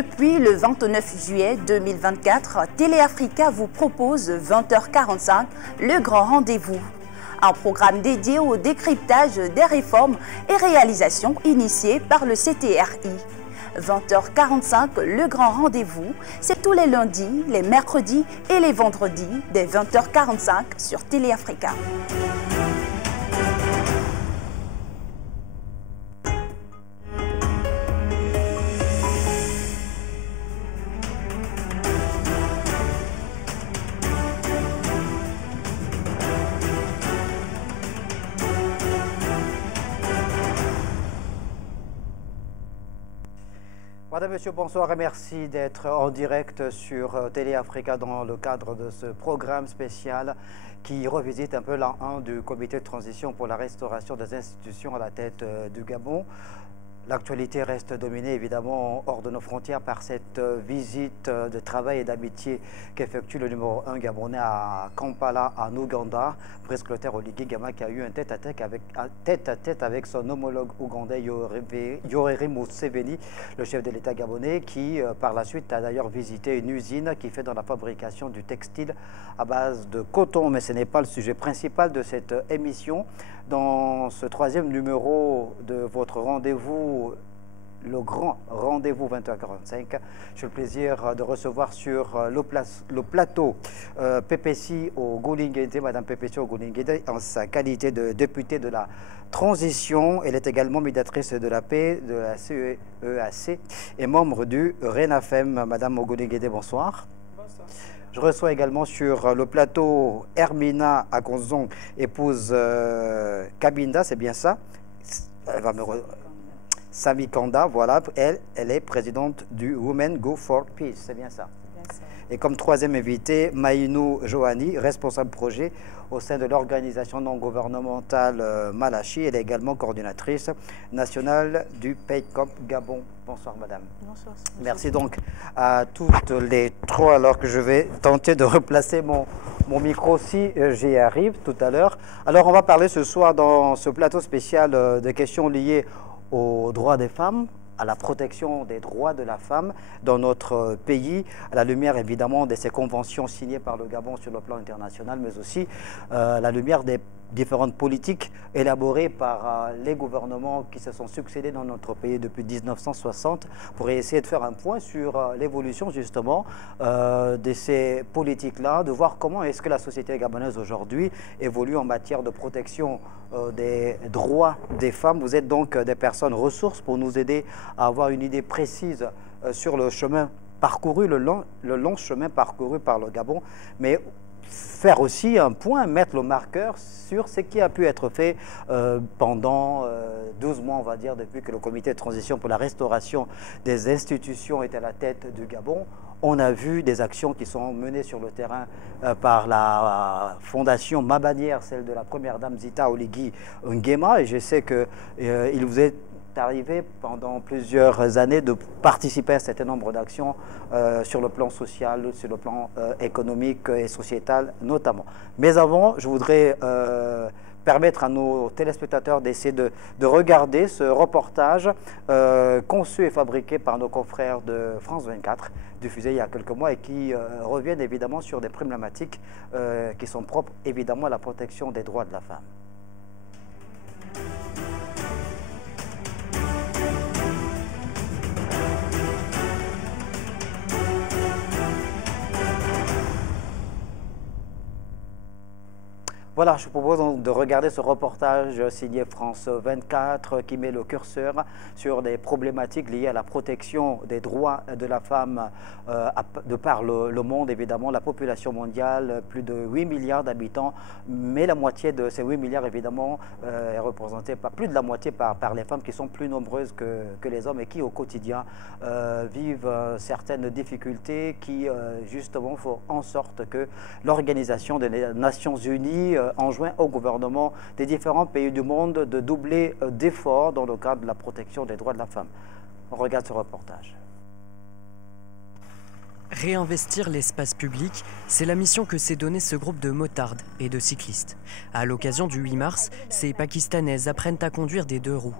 Depuis le 29 juillet 2024, Téléafrica vous propose 20h45 le grand rendez-vous. Un programme dédié au décryptage des réformes et réalisations initiées par le CTRI. 20h45 le grand rendez-vous, c'est tous les lundis, les mercredis et les vendredis dès 20h45 sur Téléafrica. Madame, Monsieur, bonsoir et merci d'être en direct sur Téléafrica dans le cadre de ce programme spécial qui revisite un peu l'an 1 du comité de transition pour la restauration des institutions à la tête du Gabon. L'actualité reste dominée évidemment hors de nos frontières par cette visite de travail et d'amitié qu'effectue le numéro 1 gabonais à Kampala, en Ouganda, presbytère Oligui Nguema, qui a eu un tête-à-tête avec son homologue ougandais Yoweri Museveni, le chef de l'État gabonais, qui par la suite a d'ailleurs visité une usine qui fait dans la fabrication du textile à base de coton. Mais ce n'est pas le sujet principal de cette émission. Dans ce troisième numéro de votre rendez-vous, le grand rendez-vous 20h45, j'ai le plaisir de recevoir sur le plateau Pepesi Ogolinguede, Madame Pepesi Ogolinguede, en sa qualité de députée de la transition. Elle est également médiatrice de la paix de la CEAC et membre du RENAFEM. Madame Ogolinguede, bonsoir. Je reçois également sur le plateau Hermina Akonzon, épouse Kabinda, c'est bien ça. Elle va me Sami Kanda, voilà, elle est présidente du Women Go for Peace, c'est bien ça. Et comme troisième invité, Maïnou Joani, responsable projet au sein de l'organisation non gouvernementale Malachi. Elle est également coordinatrice nationale du PayCop Gabon. Bonsoir madame. Bonsoir. Merci donc à toutes les trois, alors que je vais tenter de replacer mon micro si j'y arrive tout à l'heure. Alors on va parler ce soir dans ce plateau spécial de questions liées aux droits des femmes, à la protection des droits de la femme dans notre pays, à la lumière évidemment de ces conventions signées par le Gabon sur le plan international, mais aussi à la lumière des différentes politiques élaborées par les gouvernements qui se sont succédés dans notre pays depuis 1960 pour essayer de faire un point sur l'évolution justement de ces politiques-là, de voir comment est-ce que la société gabonaise aujourd'hui évolue en matière de protection des droits des femmes. Vous êtes donc des personnes ressources pour nous aider à avoir une idée précise sur le chemin parcouru, le long chemin parcouru par le Gabon, mais faire aussi un point, mettre le marqueur sur ce qui a pu être fait pendant 12 mois, on va dire, depuis que le comité de transition pour la restauration des institutions est à la tête du Gabon. On a vu des actions qui sont menées sur le terrain par la fondation Mabanière, celle de la première dame Zita Oligui Nguema, et je sais qu'il vous est arrivé pendant plusieurs années de participer à un certain nombre d'actions sur le plan social, sur le plan économique et sociétal notamment. Mais avant, je voudrais permettre à nos téléspectateurs d'essayer de regarder ce reportage conçu et fabriqué par nos confrères de France 24, diffusé il y a quelques mois et qui reviennent évidemment sur des problématiques qui sont propres évidemment à la protection des droits de la femme. Voilà, je vous propose donc de regarder ce reportage signé France 24 qui met le curseur sur des problématiques liées à la protection des droits de la femme de par le monde, évidemment, la population mondiale, plus de 8 milliards d'habitants, mais la moitié de ces 8 milliards, évidemment, est représentée par plus de la moitié par les femmes qui sont plus nombreuses que les hommes et qui, au quotidien, vivent certaines difficultés qui, justement, font en sorte que l'Organisation des Nations Unies enjoint au gouvernement des différents pays du monde de doubler d'efforts dans le cadre de la protection des droits de la femme. On regarde ce reportage. Réinvestir l'espace public, c'est la mission que s'est donnée ce groupe de motards et de cyclistes. À l'occasion du 8 mars, ces Pakistanaises apprennent à conduire des deux roues.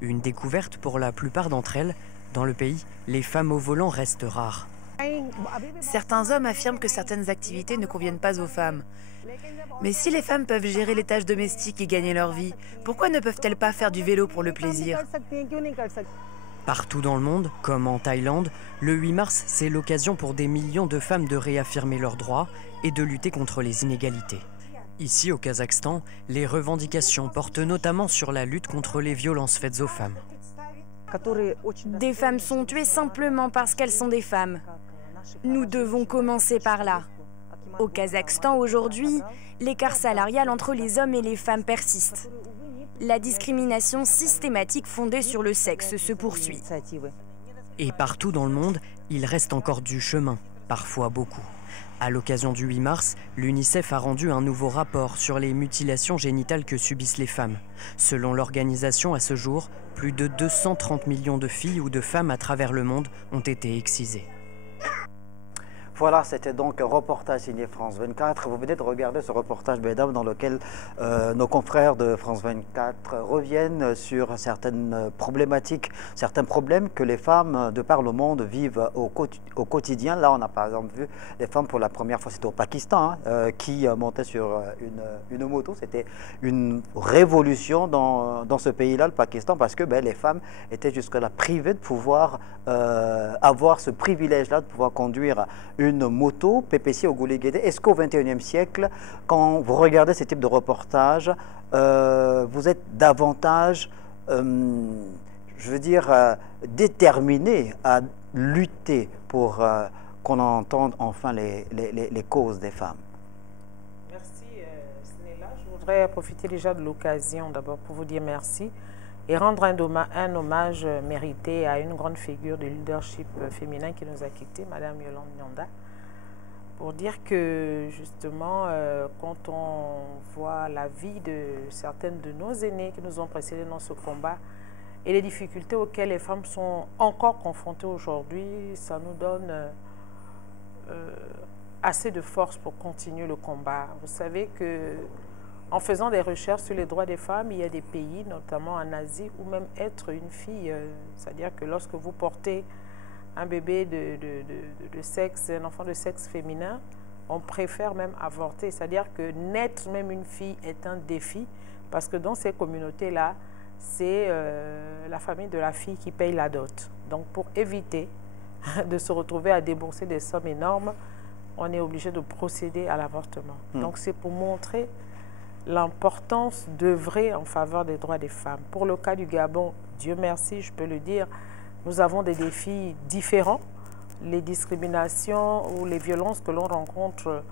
Une découverte pour la plupart d'entre elles, Dans le pays, les femmes au volant restent rares. Certains hommes affirment que certaines activités ne conviennent pas aux femmes. Mais si les femmes peuvent gérer les tâches domestiques et gagner leur vie, pourquoi ne peuvent-elles pas faire du vélo pour le plaisir? Partout dans le monde, comme en Thaïlande, le 8 mars, c'est l'occasion pour des millions de femmes de réaffirmer leurs droits et de lutter contre les inégalités. Ici, au Kazakhstan, les revendications portent notamment sur la lutte contre les violences faites aux femmes. Des femmes sont tuées simplement parce qu'elles sont des femmes. Nous devons commencer par là. Au Kazakhstan, aujourd'hui, l'écart salarial entre les hommes et les femmes persiste. La discrimination systématique fondée sur le sexe se poursuit. Et partout dans le monde, il reste encore du chemin, parfois beaucoup. À l'occasion du 8 mars, l'UNICEF a rendu un nouveau rapport sur les mutilations génitales que subissent les femmes. Selon l'organisation, à ce jour, plus de 230 millions de filles ou de femmes à travers le monde ont été excisées. Voilà, c'était donc un reportage signé France 24. Vous venez de regarder ce reportage, mesdames, dans lequel nos confrères de France 24 reviennent sur certaines problématiques, certains problèmes que les femmes de par le monde vivent au quotidien. Là, on a par exemple vu les femmes pour la première fois, c'était au Pakistan, qui montaient sur une moto. C'était une révolution dans ce pays-là, le Pakistan, parce que les femmes étaient jusque-là privées de pouvoir avoir ce privilège-là, de pouvoir conduire une moto, PPC au Gouléguédé. Est-ce qu'au XXIe siècle, quand vous regardez ce type de reportage, vous êtes davantage, je veux dire, déterminé à lutter pour qu'on entende enfin les causes des femmes? Merci, Snella. Je voudrais profiter déjà de l'occasion d'abord pour vous dire merci et rendre un hommage mérité à une grande figure de leadership féminin qui nous a quittés, Madame Yolande Nyanda, pour dire que justement, quand on voit la vie de certaines de nos aînés qui nous ont précédés dans ce combat et les difficultés auxquelles les femmes sont encore confrontées aujourd'hui, ça nous donne assez de force pour continuer le combat. Vous savez que en faisant des recherches sur les droits des femmes, il y a des pays, notamment en Asie, où même être une fille, c'est-à-dire que lorsque vous portez un bébé de sexe, un enfant de sexe féminin, on préfère même avorter. C'est-à-dire que naître même une fille est un défi, parce que dans ces communautés-là, c'est la famille de la fille qui paye la dot. Donc pour éviter de se retrouver à débourser des sommes énormes, on est obligé de procéder à l'avortement. Donc c'est pour montrer l'importance d'œuvrer en faveur des droits des femmes. Pour le cas du Gabon, Dieu merci, je peux le dire, nous avons des défis différents. Les discriminations ou les violences que l'on rencontre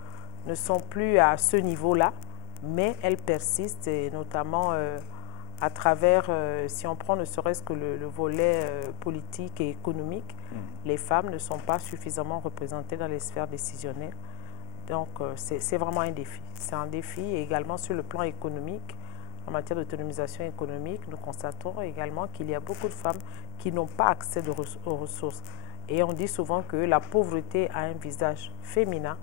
ne sont plus à ce niveau-là, mais elles persistent, et notamment à travers, si on prend ne serait-ce que le volet politique et économique, les femmes ne sont pas suffisamment représentées dans les sphères décisionnelles. Donc, c'est vraiment un défi. C'est un défi également sur le plan économique. En matière d'autonomisation économique, nous constatons également qu'il y a beaucoup de femmes qui n'ont pas accès aux ressources. Et on dit souvent que la pauvreté a un visage féminin.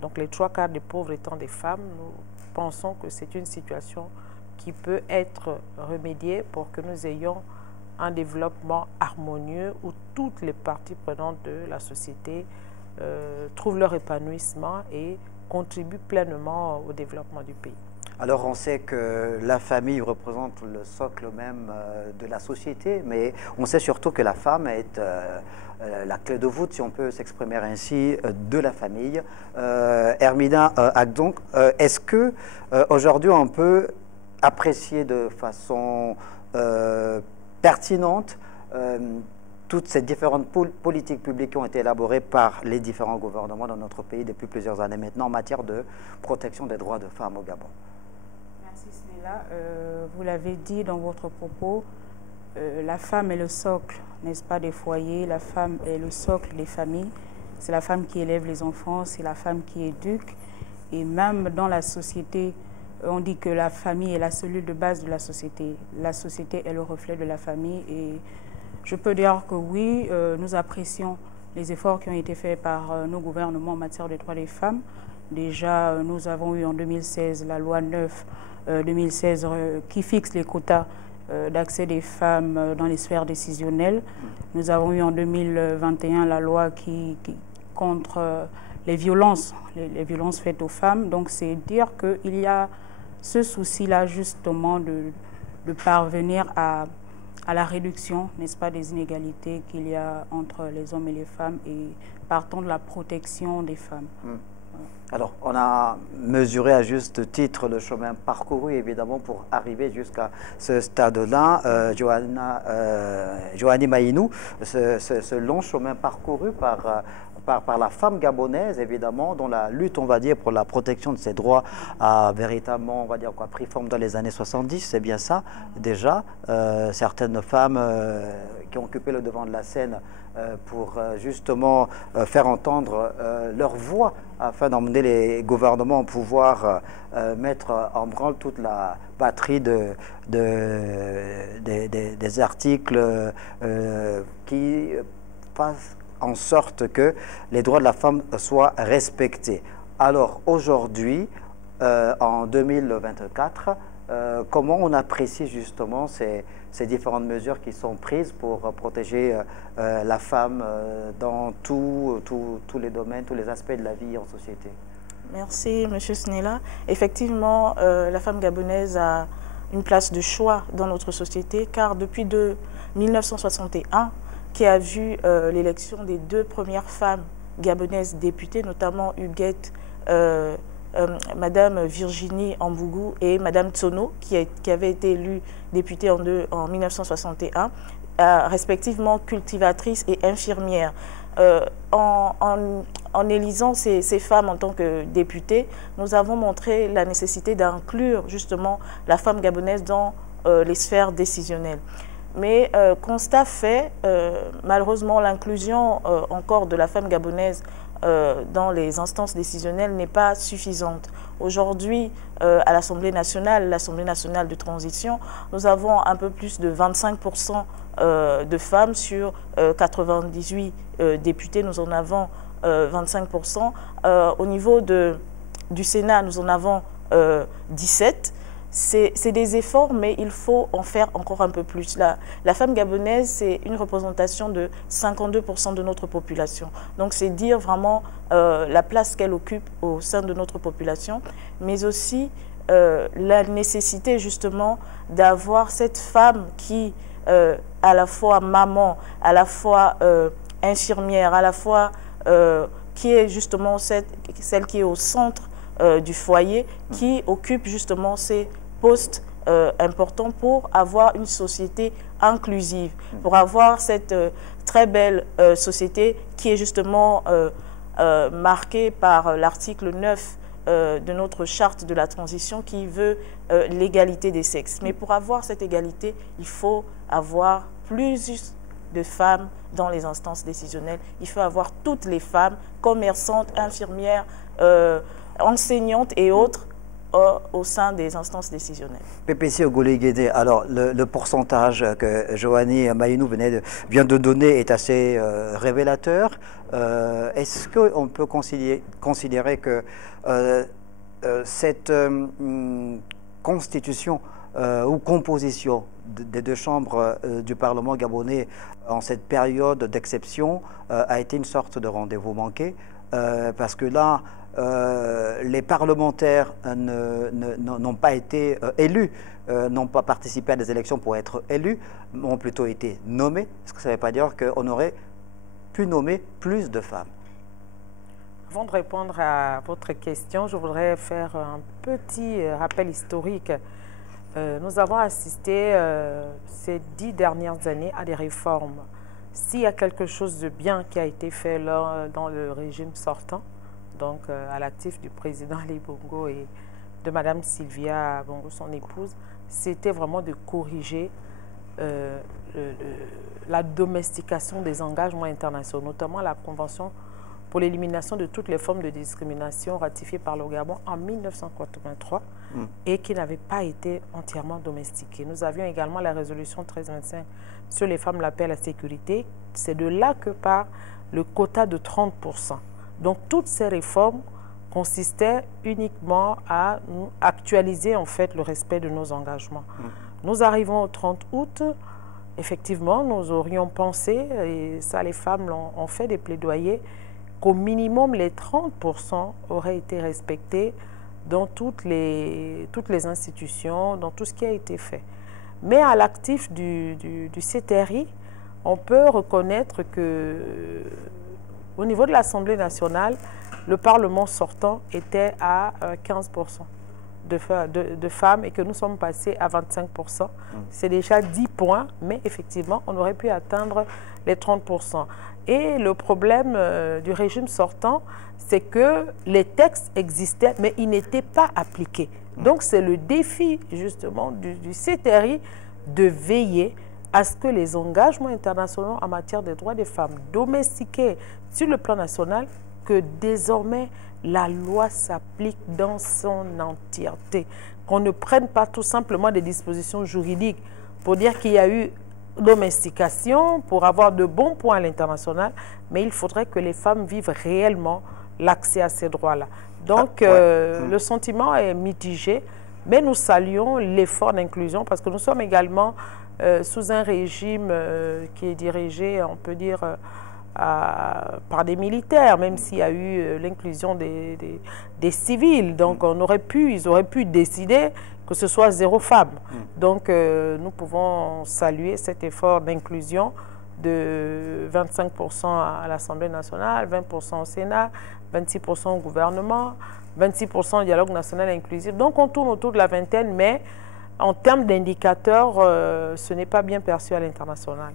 Donc, les 3/4 des pauvres étant des femmes, nous pensons que c'est une situation qui peut être remédiée pour que nous ayons un développement harmonieux où toutes les parties prenantes de la société trouvent leur épanouissement et contribuent pleinement au développement du pays. Alors on sait que la famille représente le socle même de la société, mais on sait surtout que la femme est la clé de voûte, si on peut s'exprimer ainsi, de la famille. Hermina Agdonk, est-ce que aujourd'hui on peut apprécier de façon pertinente toutes ces différentes politiques publiques qui ont été élaborées par les différents gouvernements dans notre pays depuis plusieurs années maintenant en matière de protection des droits de femmes au Gabon? Merci Snella. Vous l'avez dit dans votre propos, la femme est le socle, n'est-ce pas, des foyers, la femme est le socle des familles, c'est la femme qui élève les enfants, c'est la femme qui éduque, et même dans la société, on dit que la famille est la cellule de base de la société est le reflet de la famille, et je peux dire que oui, nous apprécions les efforts qui ont été faits par nos gouvernements en matière des droits des femmes. Déjà, nous avons eu en 2016 la loi 9-2016 qui fixe les quotas d'accès des femmes dans les sphères décisionnelles. Nous avons eu en 2021 la loi qui contre les violences faites aux femmes. Donc c'est dire qu'il y a ce souci-là justement de parvenir à la réduction, n'est-ce pas, des inégalités qu'il y a entre les hommes et les femmes et partant de la protection des femmes. Alors, on a mesuré à juste titre le chemin parcouru, évidemment, pour arriver jusqu'à ce stade-là. Joanny Maïnou, ce long chemin parcouru par la femme gabonaise, évidemment, dont la lutte, on va dire, pour la protection de ses droits a véritablement, on va dire, pris forme dans les années 70, c'est bien ça, déjà. Certaines femmes qui ont occupé le devant de la scène pour justement faire entendre leur voix afin d'emmener les gouvernements à pouvoir mettre en branle toute la batterie des articles qui fassent en sorte que les droits de la femme soient respectés. Alors aujourd'hui, en 2024, comment on apprécie justement ces différentes mesures qui sont prises pour protéger la femme dans tous les domaines, tous les aspects de la vie en société? Merci, M. Snella. Effectivement, la femme gabonaise a une place de choix dans notre société, car depuis 1961, qui a vu l'élection des 2 premières femmes gabonaises députées, notamment Huguette, Madame Virginie Ambougou et Madame Tsono, qui avait été élue députée en 1961, respectivement cultivatrice et infirmière. En élisant ces femmes en tant que députées, nous avons montré la nécessité d'inclure justement la femme gabonaise dans les sphères décisionnelles. Mais constat fait, malheureusement, l'inclusion encore de la femme gabonaise dans les instances décisionnelles n'est pas suffisante. Aujourd'hui, à l'Assemblée nationale de transition, nous avons un peu plus de 25% de femmes sur 98 députés. Nous en avons 25%. Au niveau du Sénat, nous en avons 17%. C'est des efforts, mais il faut en faire encore un peu plus. La femme gabonaise, c'est une représentation de 52% de notre population. Donc, c'est dire vraiment la place qu'elle occupe au sein de notre population, mais aussi la nécessité justement d'avoir cette femme qui, à la fois maman, à la fois infirmière, à la fois qui est justement celle qui est au centre du foyer, qui occupe justement ces postes importants pour avoir une société inclusive, pour avoir cette très belle société qui est justement marquée par l'article 9 de notre charte de la transition qui veut l'égalité des sexes. Mais pour avoir cette égalité, il faut avoir plus de femmes dans les instances décisionnelles. Il faut avoir toutes les femmes, commerçantes, infirmières, enseignantes et autres, au sein des instances décisionnelles. PPC Ogolé-Guédé, alors le pourcentage que Joanny Maïnou vient de donner est assez révélateur. Est-ce qu'on peut considérer que cette constitution ou composition des 2 chambres du Parlement gabonais en cette période d'exception a été une sorte de rendez-vous manqué? Parce que là, les parlementaires n'ont pas été élus, n'ont pas participé à des élections pour être élus, ont plutôt été nommés. Est-ce que ça ne veut pas dire qu'on aurait pu nommer plus de femmes? Avant de répondre à votre question, je voudrais faire un petit rappel historique. Nous avons assisté ces 10 dernières années à des réformes. S'il y a quelque chose de bien qui a été fait dans le régime sortant, donc à l'actif du président Ali Bongo et de Madame Sylvia Bongo, son épouse, c'était vraiment de corriger la domestication des engagements internationaux, notamment la Convention pour l'élimination de toutes les formes de discrimination ratifiée par le Gabon en 1983 et qui n'avait pas été entièrement domestiquée. Nous avions également la résolution 1325 sur les femmes, la paix et la sécurité. C'est de là que part le quota de 30%. Donc toutes ces réformes consistaient uniquement à actualiser en fait le respect de nos engagements. Nous arrivons au 30 août. Effectivement, nous aurions pensé, et ça les femmes ont fait des plaidoyers, qu'au minimum les 30% auraient été respectés dans toutes les institutions, dans tout ce qui a été fait. Mais à l'actif du CTRI, on peut reconnaître que au niveau de l'Assemblée nationale, le Parlement sortant était à 15% de femmes et que nous sommes passés à 25%. C'est déjà 10 points, mais effectivement, on aurait pu atteindre les 30%. Et le problème du régime sortant, c'est que les textes existaient, mais ils n'étaient pas appliqués. Donc, c'est le défi, justement, du CTRI de veiller à ce que les engagements internationaux en matière des droits des femmes domestiqués sur le plan national, que désormais la loi s'applique dans son entièreté. Qu'on ne prenne pas tout simplement des dispositions juridiques pour dire qu'il y a eu domestication, pour avoir de bons points à l'international, mais il faudrait que les femmes vivent réellement l'accès à ces droits-là. Donc, le sentiment est mitigé, mais nous saluons l'effort d'inclusion parce que nous sommes également sous un régime qui est dirigé, on peut dire, par des militaires, même s'il y a eu l'inclusion des civils. Donc, ils auraient pu décider que ce soit 0 femme. Donc, nous pouvons saluer cet effort d'inclusion de 25% à l'Assemblée nationale, 20% au Sénat, 26% au gouvernement, 26% au dialogue national inclusif. Donc, on tourne autour de la vingtaine, mais en termes d'indicateurs, ce n'est pas bien perçu à l'international.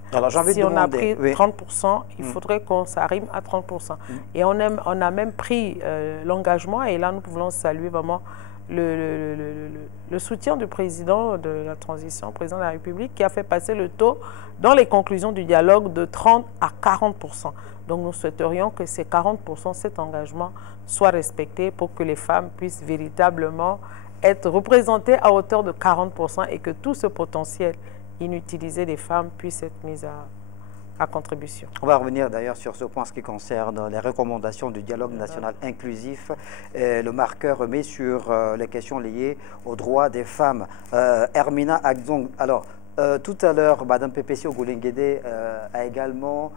Si on a pris 30%, il faudrait qu'on s'arrive à 30%. Et on a même pris l'engagement, et là, nous pouvons saluer vraiment le soutien du président de la transition, président de la République, qui a fait passer le taux dans les conclusions du dialogue de 30 à 40%. Donc nous souhaiterions que ces 40%, cet engagement, soit respecté pour que les femmes puissent véritablement être représentées à hauteur de 40% et que tout ce potentiel inutilisé des femmes puisse être mis à contribution. On va revenir d'ailleurs sur ce point en ce qui concerne les recommandations du dialogue national inclusif. Le marqueur met sur les questions liées aux droits des femmes. Hermina Agzong, alors tout à l'heure, Mme Pepesi Ogolinguede a également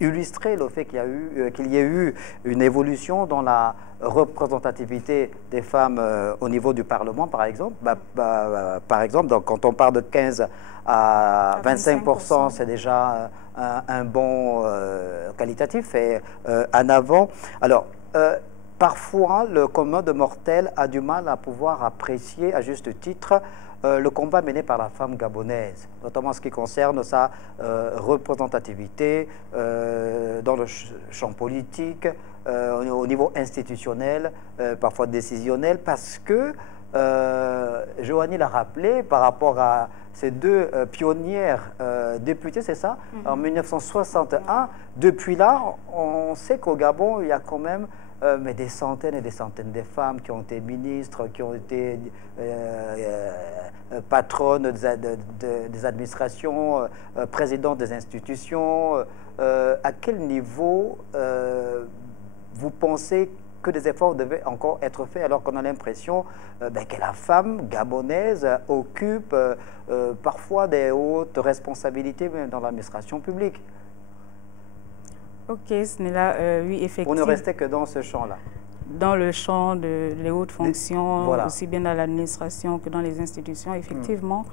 illustré le fait qu'il y a eu une évolution dans la représentativité des femmes au niveau du Parlement, par exemple. Par exemple, donc, quand on parle de 15 à 25%, c'est déjà un bon qualitatif et en avant. Alors, parfois, le commun de mortels a du mal à pouvoir apprécier à juste titre le combat mené par la femme gabonaise, notamment en ce qui concerne sa représentativité dans le champ politique, au niveau institutionnel, parfois décisionnel, parce que, Joanie l'a rappelé, par rapport à ces deux pionnières députées, c'est ça, en 1961, depuis là, on sait qu'au Gabon, il y a quand même mais des centaines et des centaines de femmes qui ont été ministres, qui ont été patronnes des administrations, présidentes des institutions. À quel niveau vous pensez que des efforts devaient encore être faits alors qu'on a l'impression que la femme gabonaise occupe parfois des hautes responsabilités même dans l'administration publique? Ok, ce n'est là, oui, effectivement. Pour ne rester que dans ce champ-là. Dans le champ des hautes fonctions, voilà. Aussi bien dans l'administration que dans les institutions, effectivement,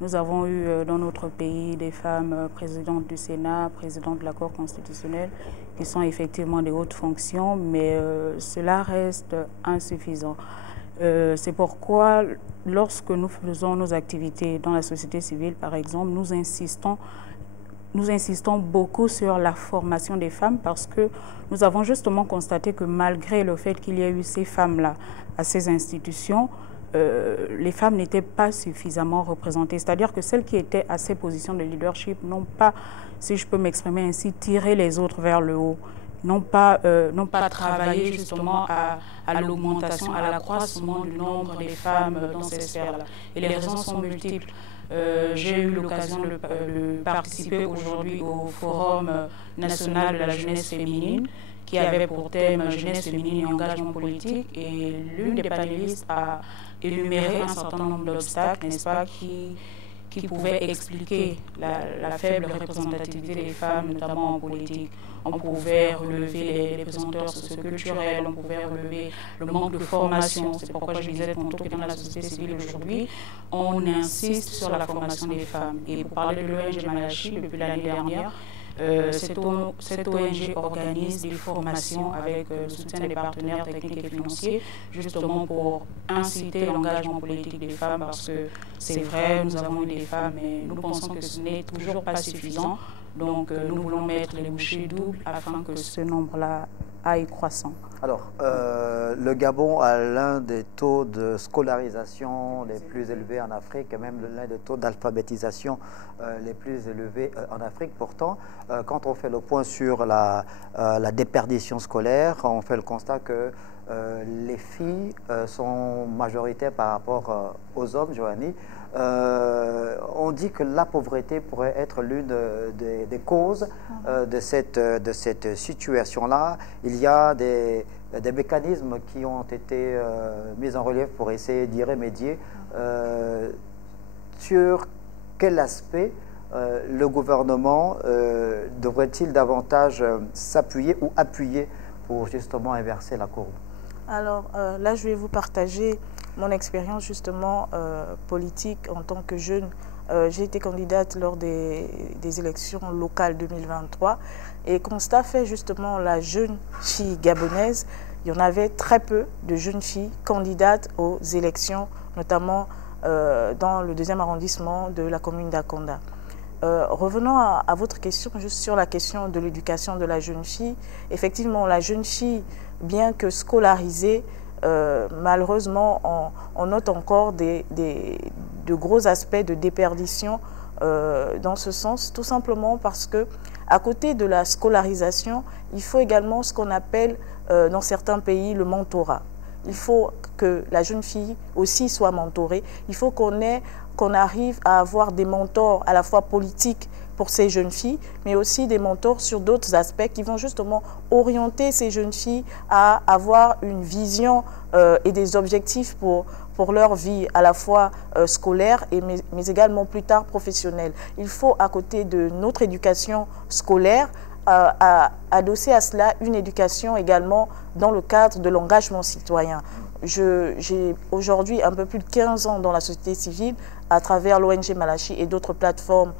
nous avons eu dans notre pays des femmes présidentes du Sénat, présidentes de la Cour constitutionnelle, qui sont effectivement des hautes fonctions, mais cela reste insuffisant. C'est pourquoi, lorsque nous faisons nos activités dans la société civile, par exemple, nous insistons beaucoup sur la formation des femmes parce que nous avons justement constaté que malgré le fait qu'il y ait eu ces femmes-là à ces institutions, les femmes n'étaient pas suffisamment représentées. C'est-à-dire que celles qui étaient à ces positions de leadership n'ont pas, si je peux m'exprimer ainsi, tiré les autres vers le haut, n'ont pas travaillé justement à l'augmentation, à l'accroissement du nombre des femmes dans ces sphères-là. Et les raisons sont multiples. J'ai eu l'occasion de participer aujourd'hui au Forum national de la jeunesse féminine, qui qui avait pour thème jeunesse féminine et engagement politique. Et l'une des panélistes a énuméré un certain nombre d'obstacles, n'est-ce pas, qui pouvaient expliquer la faible représentativité des femmes, notamment en politique. On pouvait relever les pesanteurs socioculturelles, on pouvait relever le manque de formation. C'est pourquoi je disais tantôt que dans la société civile aujourd'hui, on insiste sur la formation des femmes. Et pour parler de l'ONG Malachi, depuis l'année dernière, cette ONG organise des formations avec le soutien des partenaires techniques et financiers, justement pour inciter l'engagement politique des femmes, parce que c'est vrai, nous avons eu des femmes, mais nous pensons que ce n'est toujours pas suffisant. Donc nous voulons mettre les bouchées doubles afin que ce nombre-là aille croissant. Alors, le Gabon a l'un des taux de scolarisation les plus élevés en Afrique, et même l'un des taux d'alphabétisation les plus élevés en Afrique. Pourtant, quand on fait le point sur la déperdition scolaire, on fait le constat que les filles sont majoritaires par rapport aux hommes, Joanie. On dit que la pauvreté pourrait être l'une des causes de cette situation-là. Il y a des mécanismes qui ont été mis en relief pour essayer d'y remédier. Sur quel aspect le gouvernement devrait-il davantage s'appuyer ou appuyer pour justement inverser la courbe? Alors là, je vais vous partager mon expérience justement politique en tant que jeune. J'ai été candidate lors des élections locales 2023 et constat fait justement la jeune fille gabonaise, il y en avait très peu de jeunes filles candidates aux élections, notamment dans le 2e arrondissement de la commune d'Akonda. Revenons à votre question, juste sur la question de l'éducation de la jeune fille. Effectivement, la jeune fille, bien que scolarisée, malheureusement, on note encore de gros aspects de déperdition dans ce sens, tout simplement parce que, à côté de la scolarisation, il faut également ce qu'on appelle dans certains pays le mentorat. Il faut que la jeune fille aussi soit mentorée. Il faut qu'on arrive à avoir des mentors à la fois politiques pour ces jeunes filles, mais aussi des mentors sur d'autres aspects qui vont justement orienter ces jeunes filles à avoir une vision et des objectifs pour leur vie à la fois scolaire mais également plus tard professionnelle. Il faut, à côté de notre éducation scolaire, adosser à cela une éducation également dans le cadre de l'engagement citoyen. J'ai aujourd'hui un peu plus de 15 ans dans la société civile à travers l'ONG Malachi et d'autres plateformes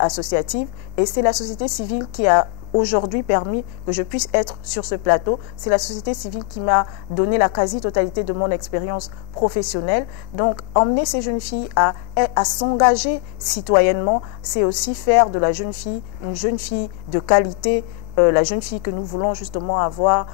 associatives. Et c'est la société civile qui a aujourd'hui permis que je puisse être sur ce plateau. C'est la société civile qui m'a donné la quasi-totalité de mon expérience professionnelle. Donc, emmener ces jeunes filles à s'engager citoyennement, c'est aussi faire de la jeune fille une jeune fille de qualité, la jeune fille que nous voulons justement avoir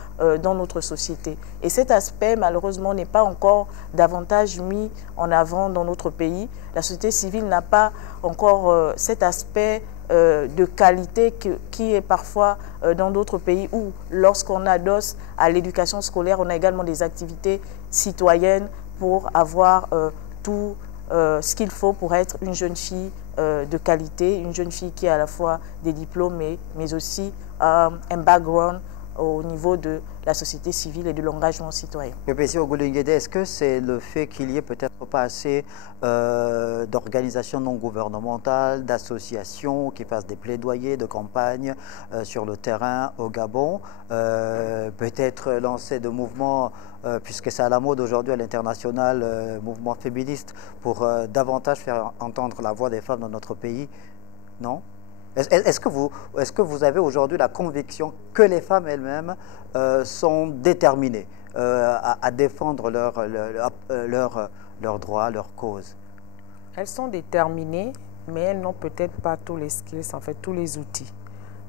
dans notre société. Et cet aspect, malheureusement, n'est pas encore davantage mis en avant dans notre pays. La société civile n'a pas encore cet aspect de qualité qui est parfois dans d'autres pays où, lorsqu'on adosse à l'éducation scolaire, on a également des activités citoyennes pour avoir tout ce qu'il faut pour être une jeune fille de qualité, une jeune fille qui a à la fois des diplômes mais aussi un background au niveau de la société civile et de l'engagement citoyen. Pépési Ogulingede, est-ce que c'est le fait qu'il y ait peut-être pas assez d'organisations non gouvernementales, d'associations qui fassent des plaidoyers de campagne sur le terrain au Gabon, peut-être lancer de mouvements, puisque c'est à la mode aujourd'hui à l'international, mouvement féministe, pour davantage faire entendre la voix des femmes dans notre pays? Non? Est-ce que vous avez aujourd'hui la conviction que les femmes elles-mêmes sont déterminées à défendre leurs droits, leurs causes? Elles sont déterminées, mais elles n'ont peut-être pas tous les skills, en fait, tous les outils.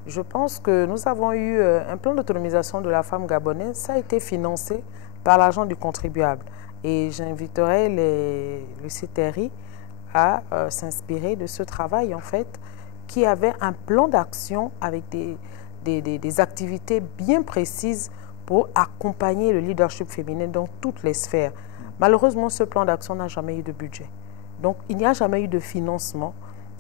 Je pense que nous avons eu un plan d'autonomisation de la femme gabonaise. Ça a été financé par l'argent du contribuable. Et j'inviterai le CTRI à s'inspirer de ce travail, en fait, qui avait un plan d'action avec des activités bien précises pour accompagner le leadership féminin dans toutes les sphères. Malheureusement, ce plan d'action n'a jamais eu de budget. Donc, il n'y a jamais eu de financement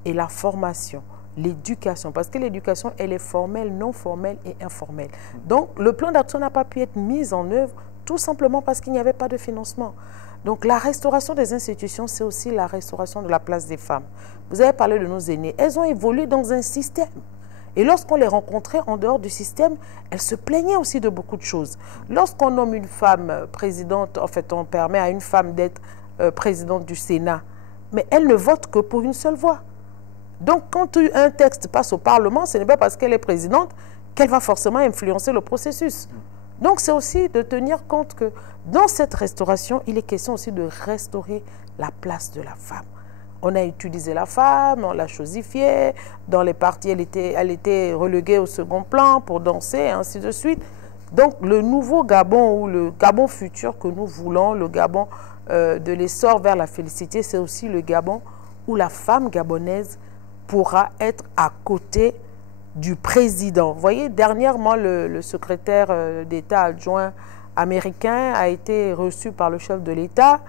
et la formation, l'éducation, parce que l'éducation, elle est formelle, non formelle et informelle. Donc, le plan d'action n'a pas pu être mis en œuvre tout simplement parce qu'il n'y avait pas de financement. Donc, la restauration des institutions, c'est aussi la restauration de la place des femmes. Vous avez parlé de nos aînées. Elles ont évolué dans un système. Et lorsqu'on les rencontrait en dehors du système, elles se plaignaient aussi de beaucoup de choses. Lorsqu'on nomme une femme présidente, en fait, on permet à une femme d'être présidente du Sénat, mais elle ne vote que pour une seule voix. Donc, quand un texte passe au Parlement, ce n'est pas parce qu'elle est présidente qu'elle va forcément influencer le processus. Donc, c'est aussi de tenir compte que dans cette restauration, il est question aussi de restaurer la place de la femme. On a utilisé la femme, on l'a chosifiée, dans les parties, elle était reléguée au second plan pour danser, et ainsi de suite. Donc, le nouveau Gabon, ou le Gabon futur que nous voulons, le Gabon de l'essor vers la félicité, c'est aussi le Gabon où la femme gabonaise pourra être à côté du président. Vous voyez, dernièrement, le secrétaire d'État adjoint américain a été reçu par le chef de l'État.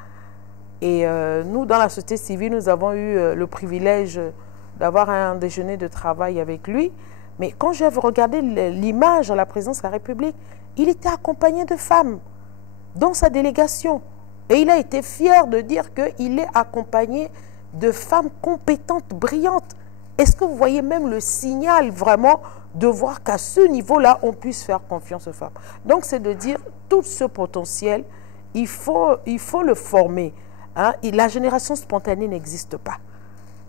Et nous, dans la société civile, nous avons eu le privilège d'avoir un déjeuner de travail avec lui. Mais quand j'ai regardé l'image à la présidence de la République, il était accompagné de femmes dans sa délégation. Et il a été fier de dire qu'il est accompagné de femmes compétentes, brillantes. Est-ce que vous voyez même le signal vraiment de voir qu'à ce niveau-là, on puisse faire confiance aux femmes? Donc, c'est de dire tout ce potentiel, il faut le former. Hein? La génération spontanée n'existe pas.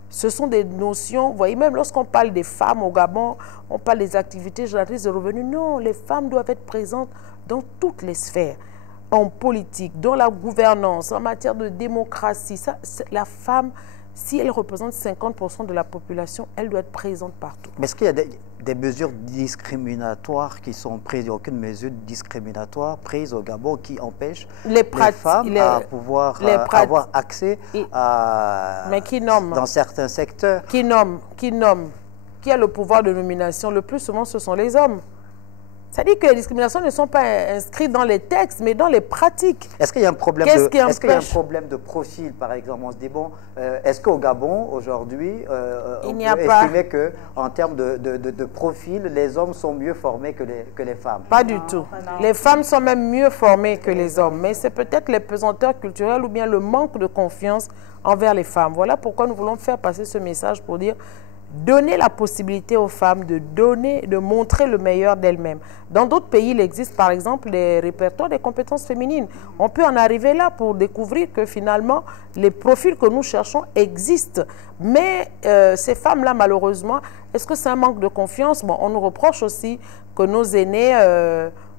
Ce sont des notions, vous voyez, même lorsqu'on parle des femmes au Gabon, on parle des activités génératrices de revenus. Non, les femmes doivent être présentes dans toutes les sphères, en politique, dans la gouvernance, en matière de démocratie. La femme, si elle représente 50% de la population, elle doit être présente partout. Mais est-ce qu'il y a des mesures discriminatoires qui sont prises? Il n'y a aucune mesure discriminatoire prise au Gabon qui empêche les femmes à pouvoir avoir accès mais qui nomme, dans certains secteurs. Qui a le pouvoir de nomination? Le plus souvent, ce sont les hommes. Ça dit que les discriminations ne sont pas inscrites dans les textes, mais dans les pratiques. Est-ce qu'il y a un problème de profil, par exemple? On se dit, bon, est-ce qu'au Gabon, aujourd'hui, on peut estimer qu'en termes de profil, les hommes sont mieux formés que les femmes? Pas du tout. Les femmes sont même mieux formées que les hommes. Mais c'est peut-être les pesanteurs culturelles ou bien le manque de confiance envers les femmes. Voilà pourquoi nous voulons faire passer ce message pour dire... Donner la possibilité aux femmes de montrer le meilleur d'elles-mêmes. Dans d'autres pays, il existe par exemple des répertoires des compétences féminines. On peut en arriver là pour découvrir que finalement, les profils que nous cherchons existent. Mais ces femmes-là, malheureusement, est-ce que c'est un manque de confiance? Bon, on nous reproche aussi que nos aînés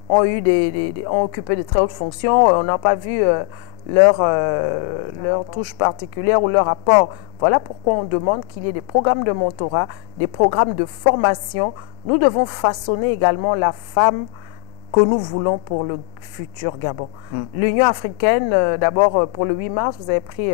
ont occupé de très hautes fonctions. On n'a pas vu... leur touche particulière ou leur apport. Voilà pourquoi on demande qu'il y ait des programmes de mentorat, des programmes de formation. Nous devons façonner également la femme que nous voulons pour le futur Gabon. L'Union africaine, d'abord pour le 8 mars, vous avez pris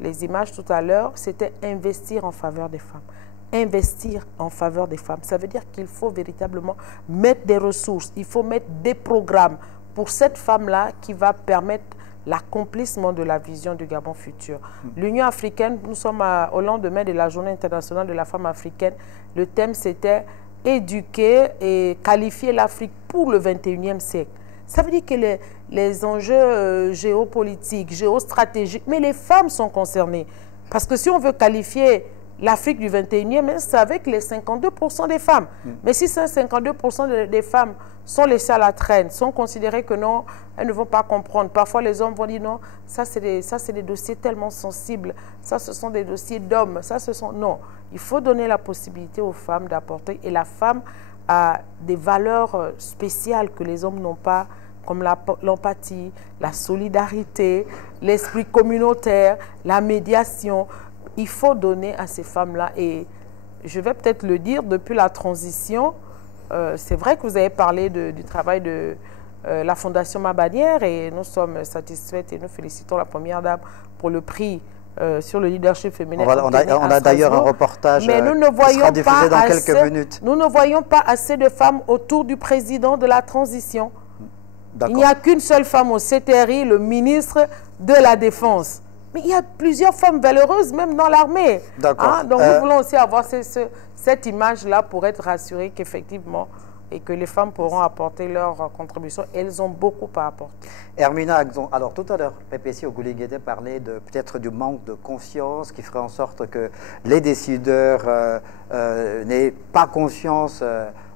les images tout à l'heure, c'était investir en faveur des femmes. Investir en faveur des femmes, ça veut dire qu'il faut véritablement mettre des ressources, il faut mettre des programmes pour cette femme-là qui va permettre l'accomplissement de la vision du Gabon futur. L'Union africaine, nous sommes au lendemain de la Journée internationale de la femme africaine. Le thème, c'était éduquer et qualifier l'Afrique pour le 21e siècle. Ça veut dire que les enjeux géopolitiques, géostratégiques, mais les femmes sont concernées. Parce que si on veut qualifier l'Afrique du 21e, c'est avec les 52% des femmes. Mais si ces 52% des femmes sont laissées à la traîne, sont considérées que non, elles ne vont pas comprendre. Parfois, les hommes vont dire non, ça c'est des dossiers tellement sensibles, ça ce sont des dossiers d'hommes, ça ce sont... Non, il faut donner la possibilité aux femmes d'apporter. Et la femme a des valeurs spéciales que les hommes n'ont pas, comme l'empathie, la solidarité, l'esprit communautaire, la médiation. Il faut donner à ces femmes-là. Et je vais peut-être le dire, depuis la transition, c'est vrai que vous avez parlé du travail de la Fondation Mabanière et nous sommes satisfaites et nous félicitons la Première Dame pour le prix sur le leadership féminin. On a d'ailleurs un reportage mais nous ne qui sera diffusé dans quelques minutes. Nous ne voyons pas assez de femmes autour du président de la transition. Il n'y a qu'une seule femme au CTRI, le ministre de la Défense. Mais il y a plusieurs femmes valeureuses, même dans l'armée. D'accord. Donc, nous voulons aussi avoir cette image-là pour être rassurés qu'effectivement, et que les femmes pourront apporter leur contribution. Elles ont beaucoup à apporter. Hermina Axon, alors tout à l'heure, PPC Ogouligede parlait peut-être du manque de confiance qui ferait en sorte que les décideurs n'aient pas confiance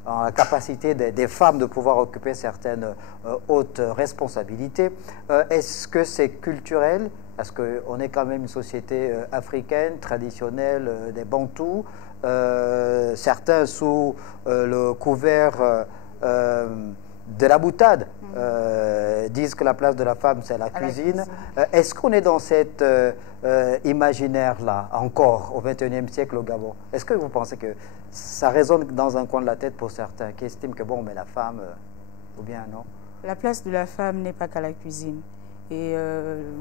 en la capacité des femmes de pouvoir occuper certaines hautes responsabilités. Est-ce que c'est culturel? Parce qu'on est quand même une société africaine, traditionnelle, des Bantous. Certains sous le couvert de la boutade disent que la place de la femme c'est la cuisine. Est-ce qu'on est dans cet imaginaire-là encore au XXIe siècle au Gabon? Est-ce que vous pensez que ça résonne dans un coin de la tête pour certains qui estiment que bon, mais la femme, ou bien non? La place de la femme n'est pas qu'à la cuisine. Et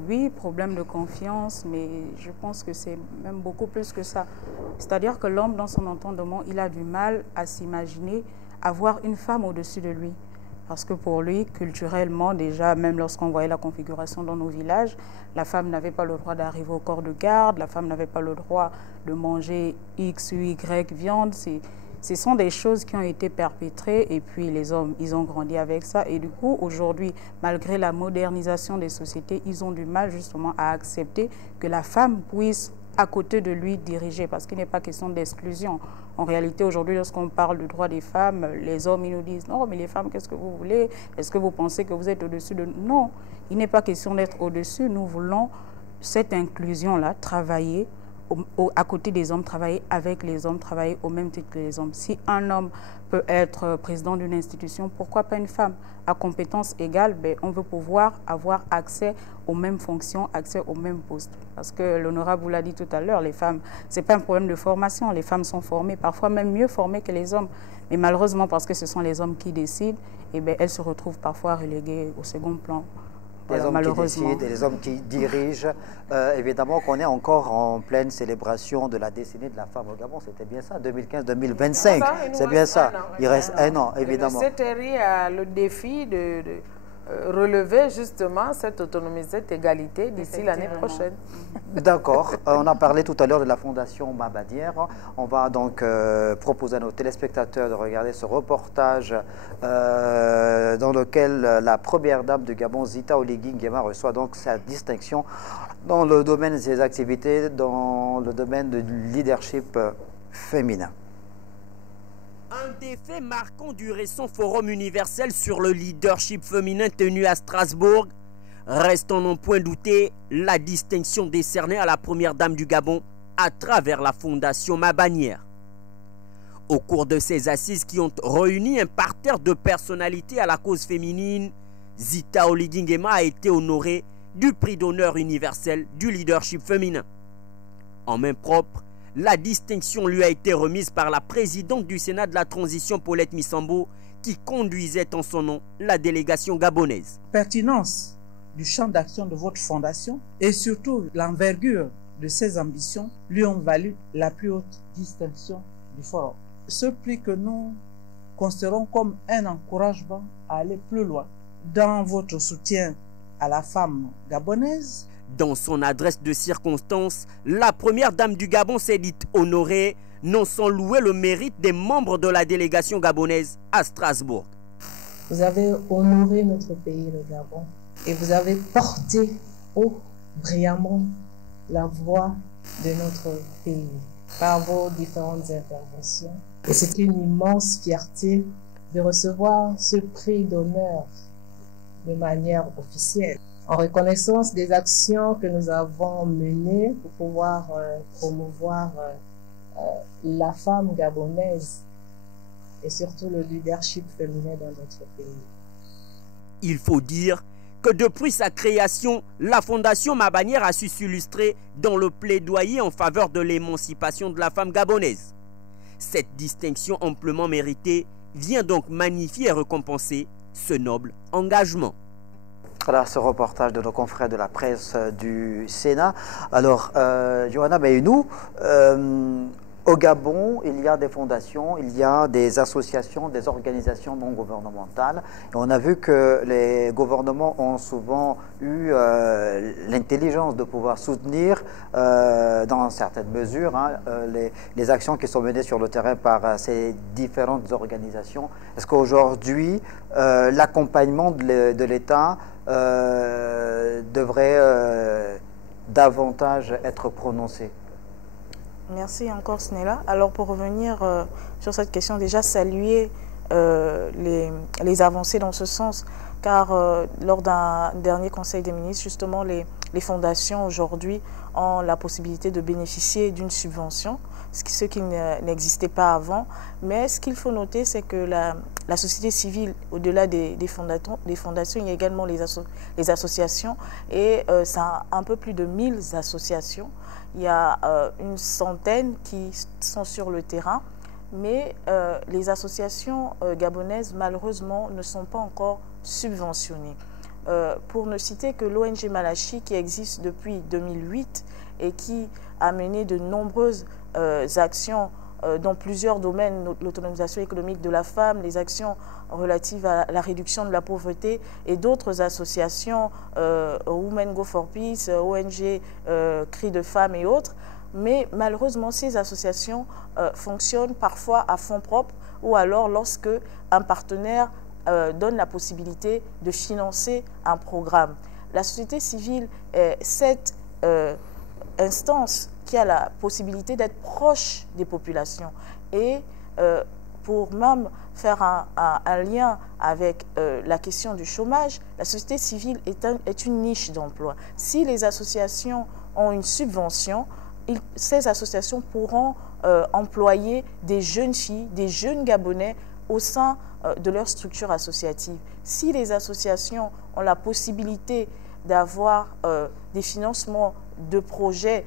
oui, problème de confiance, mais je pense que c'est même beaucoup plus que ça. C'est-à-dire que l'homme, dans son entendement, il a du mal à s'imaginer avoir une femme au-dessus de lui. Parce que pour lui, culturellement, déjà, même lorsqu'on voyait la configuration dans nos villages, la femme n'avait pas le droit d'arriver au corps de garde, la femme n'avait pas le droit de manger X ou Y viande. Ce sont des choses qui ont été perpétrées et puis les hommes, ils ont grandi avec ça. Et du coup, aujourd'hui, malgré la modernisation des sociétés, ils ont du mal justement à accepter que la femme puisse, à côté de lui, diriger. Parce qu'il n'est pas question d'exclusion. En réalité, aujourd'hui, lorsqu'on parle du droit des femmes, les hommes, ils nous disent « Non, mais les femmes, qu'est-ce que vous voulez? Est-ce que vous pensez que vous êtes au-dessus de... » Non, il n'est pas question d'être au-dessus. Nous voulons cette inclusion-là, travailler à côté des hommes, travailler avec les hommes, travailler au même titre que les hommes. Si un homme peut être président d'une institution, pourquoi pas une femme? À compétences égales, ben, on veut pouvoir avoir accès aux mêmes fonctions, accès aux mêmes postes. Parce que l'honorable vous l'a dit tout à l'heure, les femmes, ce n'est pas un problème de formation. Les femmes sont formées, parfois même mieux formées que les hommes. Mais malheureusement, parce que ce sont les hommes qui décident, eh ben, elles se retrouvent parfois reléguées au second plan. Les hommes qui décident et les hommes qui dirigent. Évidemment qu'on est encore en pleine célébration de la décennie de la femme au Gabon. C'était bien ça, 2015-2025. C'est bien ça. Il reste un an, évidemment. Le CTRI a le défi de relever justement cette autonomie, cette égalité d'ici l'année prochaine. D'accord. On a parlé tout à l'heure de la Fondation Mabadière. On va donc proposer à nos téléspectateurs de regarder ce reportage dans lequel la première dame du Gabon, Zita Oligui Nguema, reçoit donc sa distinction dans le domaine de ses activités, dans le domaine du leadership féminin. Un des faits marquants du récent forum universel sur le leadership féminin tenu à Strasbourg reste en point douté la distinction décernée à la première dame du Gabon à travers la Fondation Mabadière. Au cours de ces assises qui ont réuni un parterre de personnalités à la cause féminine, Zita Oligui Nguema a été honorée du prix d'honneur universel du leadership féminin. En main propre, la distinction lui a été remise par la présidente du Sénat de la transition, Paulette Missambo, qui conduisait en son nom la délégation gabonaise. Pertinence du champ d'action de votre fondation et surtout l'envergure de ses ambitions lui ont valu la plus haute distinction du forum. Ce prix que nous considérons comme un encouragement à aller plus loin dans votre soutien à la femme gabonaise. Dans son adresse de circonstance, la première dame du Gabon s'est dite honorée, non sans louer le mérite des membres de la délégation gabonaise à Strasbourg. Vous avez honoré notre pays, le Gabon, et vous avez porté haut, brillamment, la voix de notre pays par vos différentes interventions. Et c'est une immense fierté de recevoir ce prix d'honneur de manière officielle, en reconnaissance des actions que nous avons menées pour pouvoir promouvoir la femme gabonaise et surtout le leadership féminin dans notre pays. Il faut dire que depuis sa création, la Fondation Mabadière a su s'illustrer dans le plaidoyer en faveur de l'émancipation de la femme gabonaise. Cette distinction amplement méritée vient donc magnifier et récompenser ce noble engagement. Voilà ce reportage de nos confrères de la presse du Sénat. Alors, Johanna Bayounou, Au Gabon, il y a des fondations, il y a des associations, des organisations non gouvernementales. Et on a vu que les gouvernements ont souvent eu l'intelligence de pouvoir soutenir, dans certaines mesures, les actions qui sont menées sur le terrain par ces différentes organisations. Est-ce qu'aujourd'hui, l'accompagnement de l'État devrait davantage être prononcé? Merci encore, Snella. Alors, pour revenir sur cette question, déjà saluer les avancées dans ce sens, car lors d'un dernier Conseil des ministres, justement, les fondations aujourd'hui ont la possibilité de bénéficier d'une subvention, ce qui n'existait pas avant. Mais ce qu'il faut noter, c'est que la société civile, au-delà des fondations, il y a également les associations, et c'est un peu plus de 1000 associations. Il y a une centaine qui sont sur le terrain, mais les associations gabonaises, malheureusement, ne sont pas encore subventionnées. Pour ne citer que l'ONG Malachi, qui existe depuis 2008 et qui a mené de nombreuses actions dans plusieurs domaines, l'autonomisation économique de la femme, les actions relatives à la réduction de la pauvreté, et d'autres associations, Women Go for Peace, ONG Cris de femmes et autres. Mais malheureusement, ces associations fonctionnent parfois à fonds propres, ou alors lorsque un partenaire donne la possibilité de financer un programme. La société civile est cette instance qui a la possibilité d'être proche des populations. Et pour même faire un lien avec la question du chômage, la société civile est une niche d'emploi. Si les associations ont une subvention, ces associations pourront employer des jeunes filles, des jeunes Gabonais au sein de leur structure associative. Si les associations ont la possibilité d'avoir des financements de projets,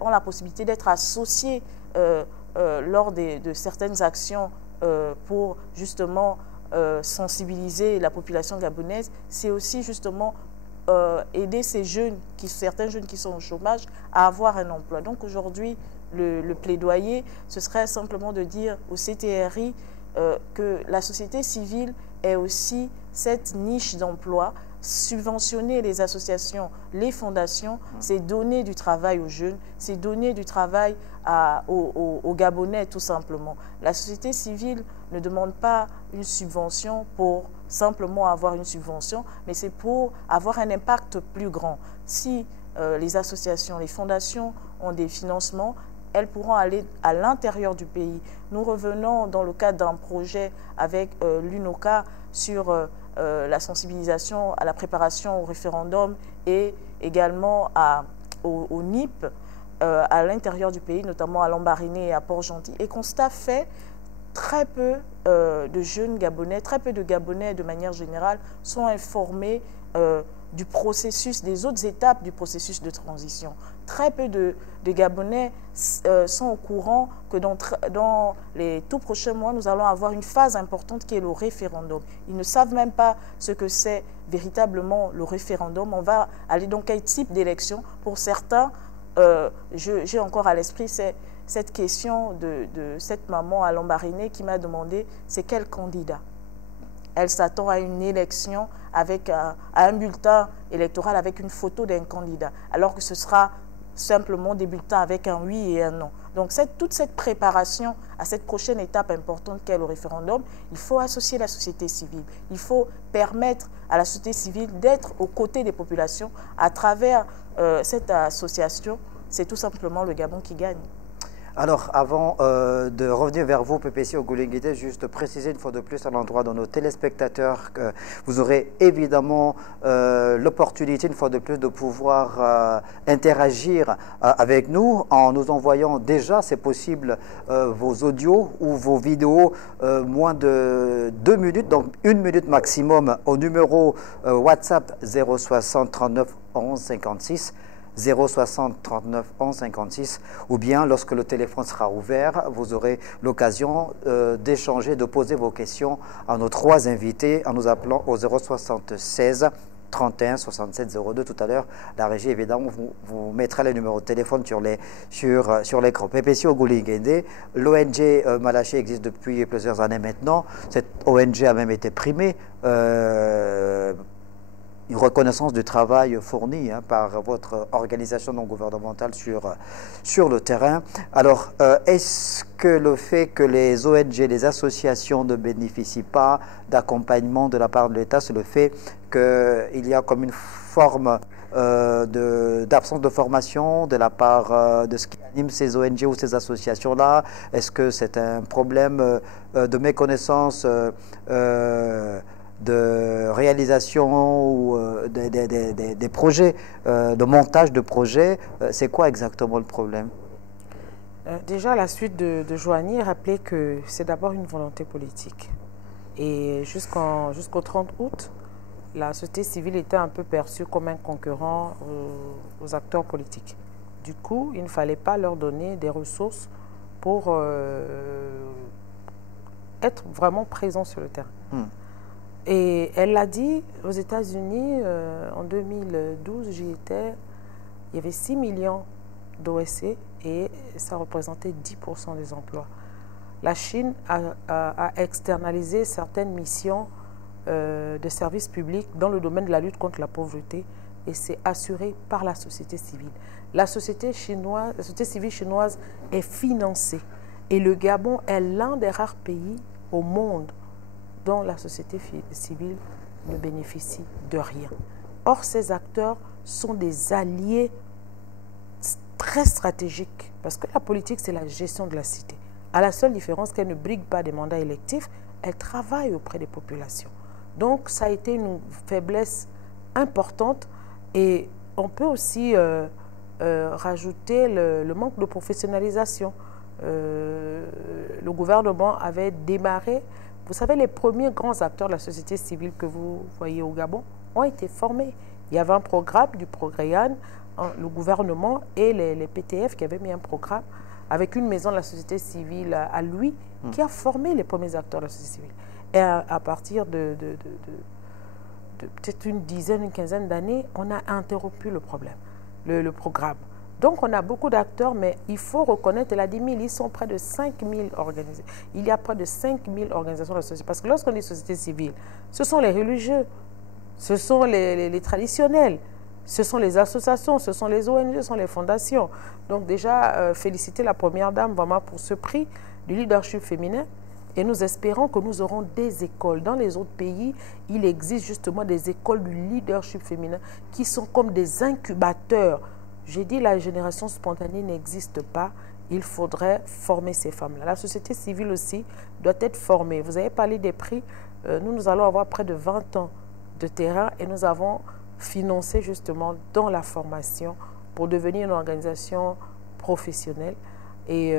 ont la possibilité d'être associés lors de certaines actions pour justement sensibiliser la population gabonaise, c'est aussi justement aider certains jeunes qui sont au chômage à avoir un emploi. Donc aujourd'hui, le plaidoyer, ce serait simplement de dire au CTRI que la société civile est aussi cette niche d'emploi. Subventionner les associations, les fondations, c'est donner du travail aux jeunes, c'est donner du travail aux Gabonais tout simplement. La société civile ne demande pas une subvention pour simplement avoir une subvention, mais c'est pour avoir un impact plus grand. Si les associations, les fondations ont des financements, elles pourront aller à l'intérieur du pays. Nous revenons dans le cadre d'un projet avec l'UNOCA sur la sensibilisation à la préparation au référendum et également au NIP à l'intérieur du pays, notamment à Lambaréné et à Port-Gentil. Et constat fait, très peu de jeunes Gabonais, très peu de Gabonais de manière générale sont informés du processus, des autres étapes du processus de transition. Très peu de Gabonais sont au courant que dans les tout prochains mois, nous allons avoir une phase importante qui est le référendum. Ils ne savent même pas ce que c'est véritablement le référendum. On va aller dans quel type d'élection. Pour certains, j'ai encore à l'esprit cette question de cette maman à Lambaréné qui m'a demandé c'est quel candidat. Elle s'attend à une élection avec à un bulletin électoral avec une photo d'un candidat, alors que ce sera simplement des bulletins avec un oui et un non. Donc toute cette préparation à cette prochaine étape importante qu'est le référendum, il faut associer la société civile. Il faut permettre à la société civile d'être aux côtés des populations à travers cette association. C'est tout simplement le Gabon qui gagne. Alors, avant de revenir vers vous, PPC Ogulinguité, juste préciser une fois de plus à l'endroit de nos téléspectateurs que vous aurez évidemment l'opportunité, une fois de plus, de pouvoir interagir avec nous en nous envoyant déjà, c'est possible, vos audios ou vos vidéos moins de 2 minutes, donc 1 minute maximum au numéro WhatsApp 060 39 11 56. 060 39 11 56, ou bien lorsque le téléphone sera ouvert, vous aurez l'occasion d'échanger, de poser vos questions à nos 3 invités en nous appelant au 076 31 67 02 tout à l'heure. La régie, évidemment, vous mettra les numéros de téléphone sur l'écran. PPC Ogulingende, l'ONG Malaché existe depuis plusieurs années maintenant. Cette ONG a même été primée. Une reconnaissance du travail fourni par votre organisation non gouvernementale sur le terrain. Alors, est-ce que le fait que les ONG, les associations ne bénéficient pas d'accompagnement de la part de l'État, c'est le fait qu'il y a comme une forme d'absence de formation de la part de ce qui anime ces ONG ou ces associations-là? Est-ce que c'est un problème de méconnaissance de réalisation ou des projets, de montage de projets? C'est quoi exactement le problème? Déjà, à la suite de Joanie, rappelez que c'est d'abord une volonté politique. Et jusqu'au 30 août, la société civile était un peu perçue comme un concurrent aux acteurs politiques. Du coup, il ne fallait pas leur donner des ressources pour être vraiment présents sur le terrain. Et elle l'a dit, aux États-Unis, en 2012, j'y étais, il y avait 6 millions d'OSC et ça représentait 10% des emplois. La Chine a externalisé certaines missions de services publics dans le domaine de la lutte contre la pauvreté et c'est assuré par la société civile. La société civile chinoise est financée et le Gabon est l'un des rares pays au monde dont la société civile ne bénéficie de rien. Or, ces acteurs sont des alliés très stratégiques parce que la politique, c'est la gestion de la cité. À la seule différence qu'elle ne brigue pas des mandats électifs, elle travaille auprès des populations. Donc, ça a été une faiblesse importante et on peut aussi rajouter le manque de professionnalisation. Le gouvernement avait démarré. Vous savez, les premiers grands acteurs de la société civile que vous voyez au Gabon ont été formés. Il y avait un programme du Progréan, le gouvernement et les PTF qui avaient mis un programme avec une maison de la société civile à lui qui a formé les premiers acteurs de la société civile. Et à partir de peut-être une dizaine, une quinzaine d'années, on a interrompu le programme. Donc, on a beaucoup d'acteurs, mais il faut reconnaître, elle a dit 1000, ils sont près de 5000 organisés. Il y a près de 5000 organisations de la société. Parce que lorsqu'on dit société civile, ce sont les religieux, ce sont les traditionnels, ce sont les associations, ce sont les ONG, ce sont les fondations. Donc déjà, féliciter la Première Dame vraiment pour ce prix du leadership féminin. Et nous espérons que nous aurons des écoles. Dans les autres pays, il existe justement des écoles du leadership féminin qui sont comme des incubateurs. J'ai dit la génération spontanée n'existe pas. Il faudrait former ces femmes-là. La société civile aussi doit être formée. Vous avez parlé des prix. Nous allons avoir près de 20 ans de terrain et nous avons financé justement dans la formation pour devenir une organisation professionnelle. Et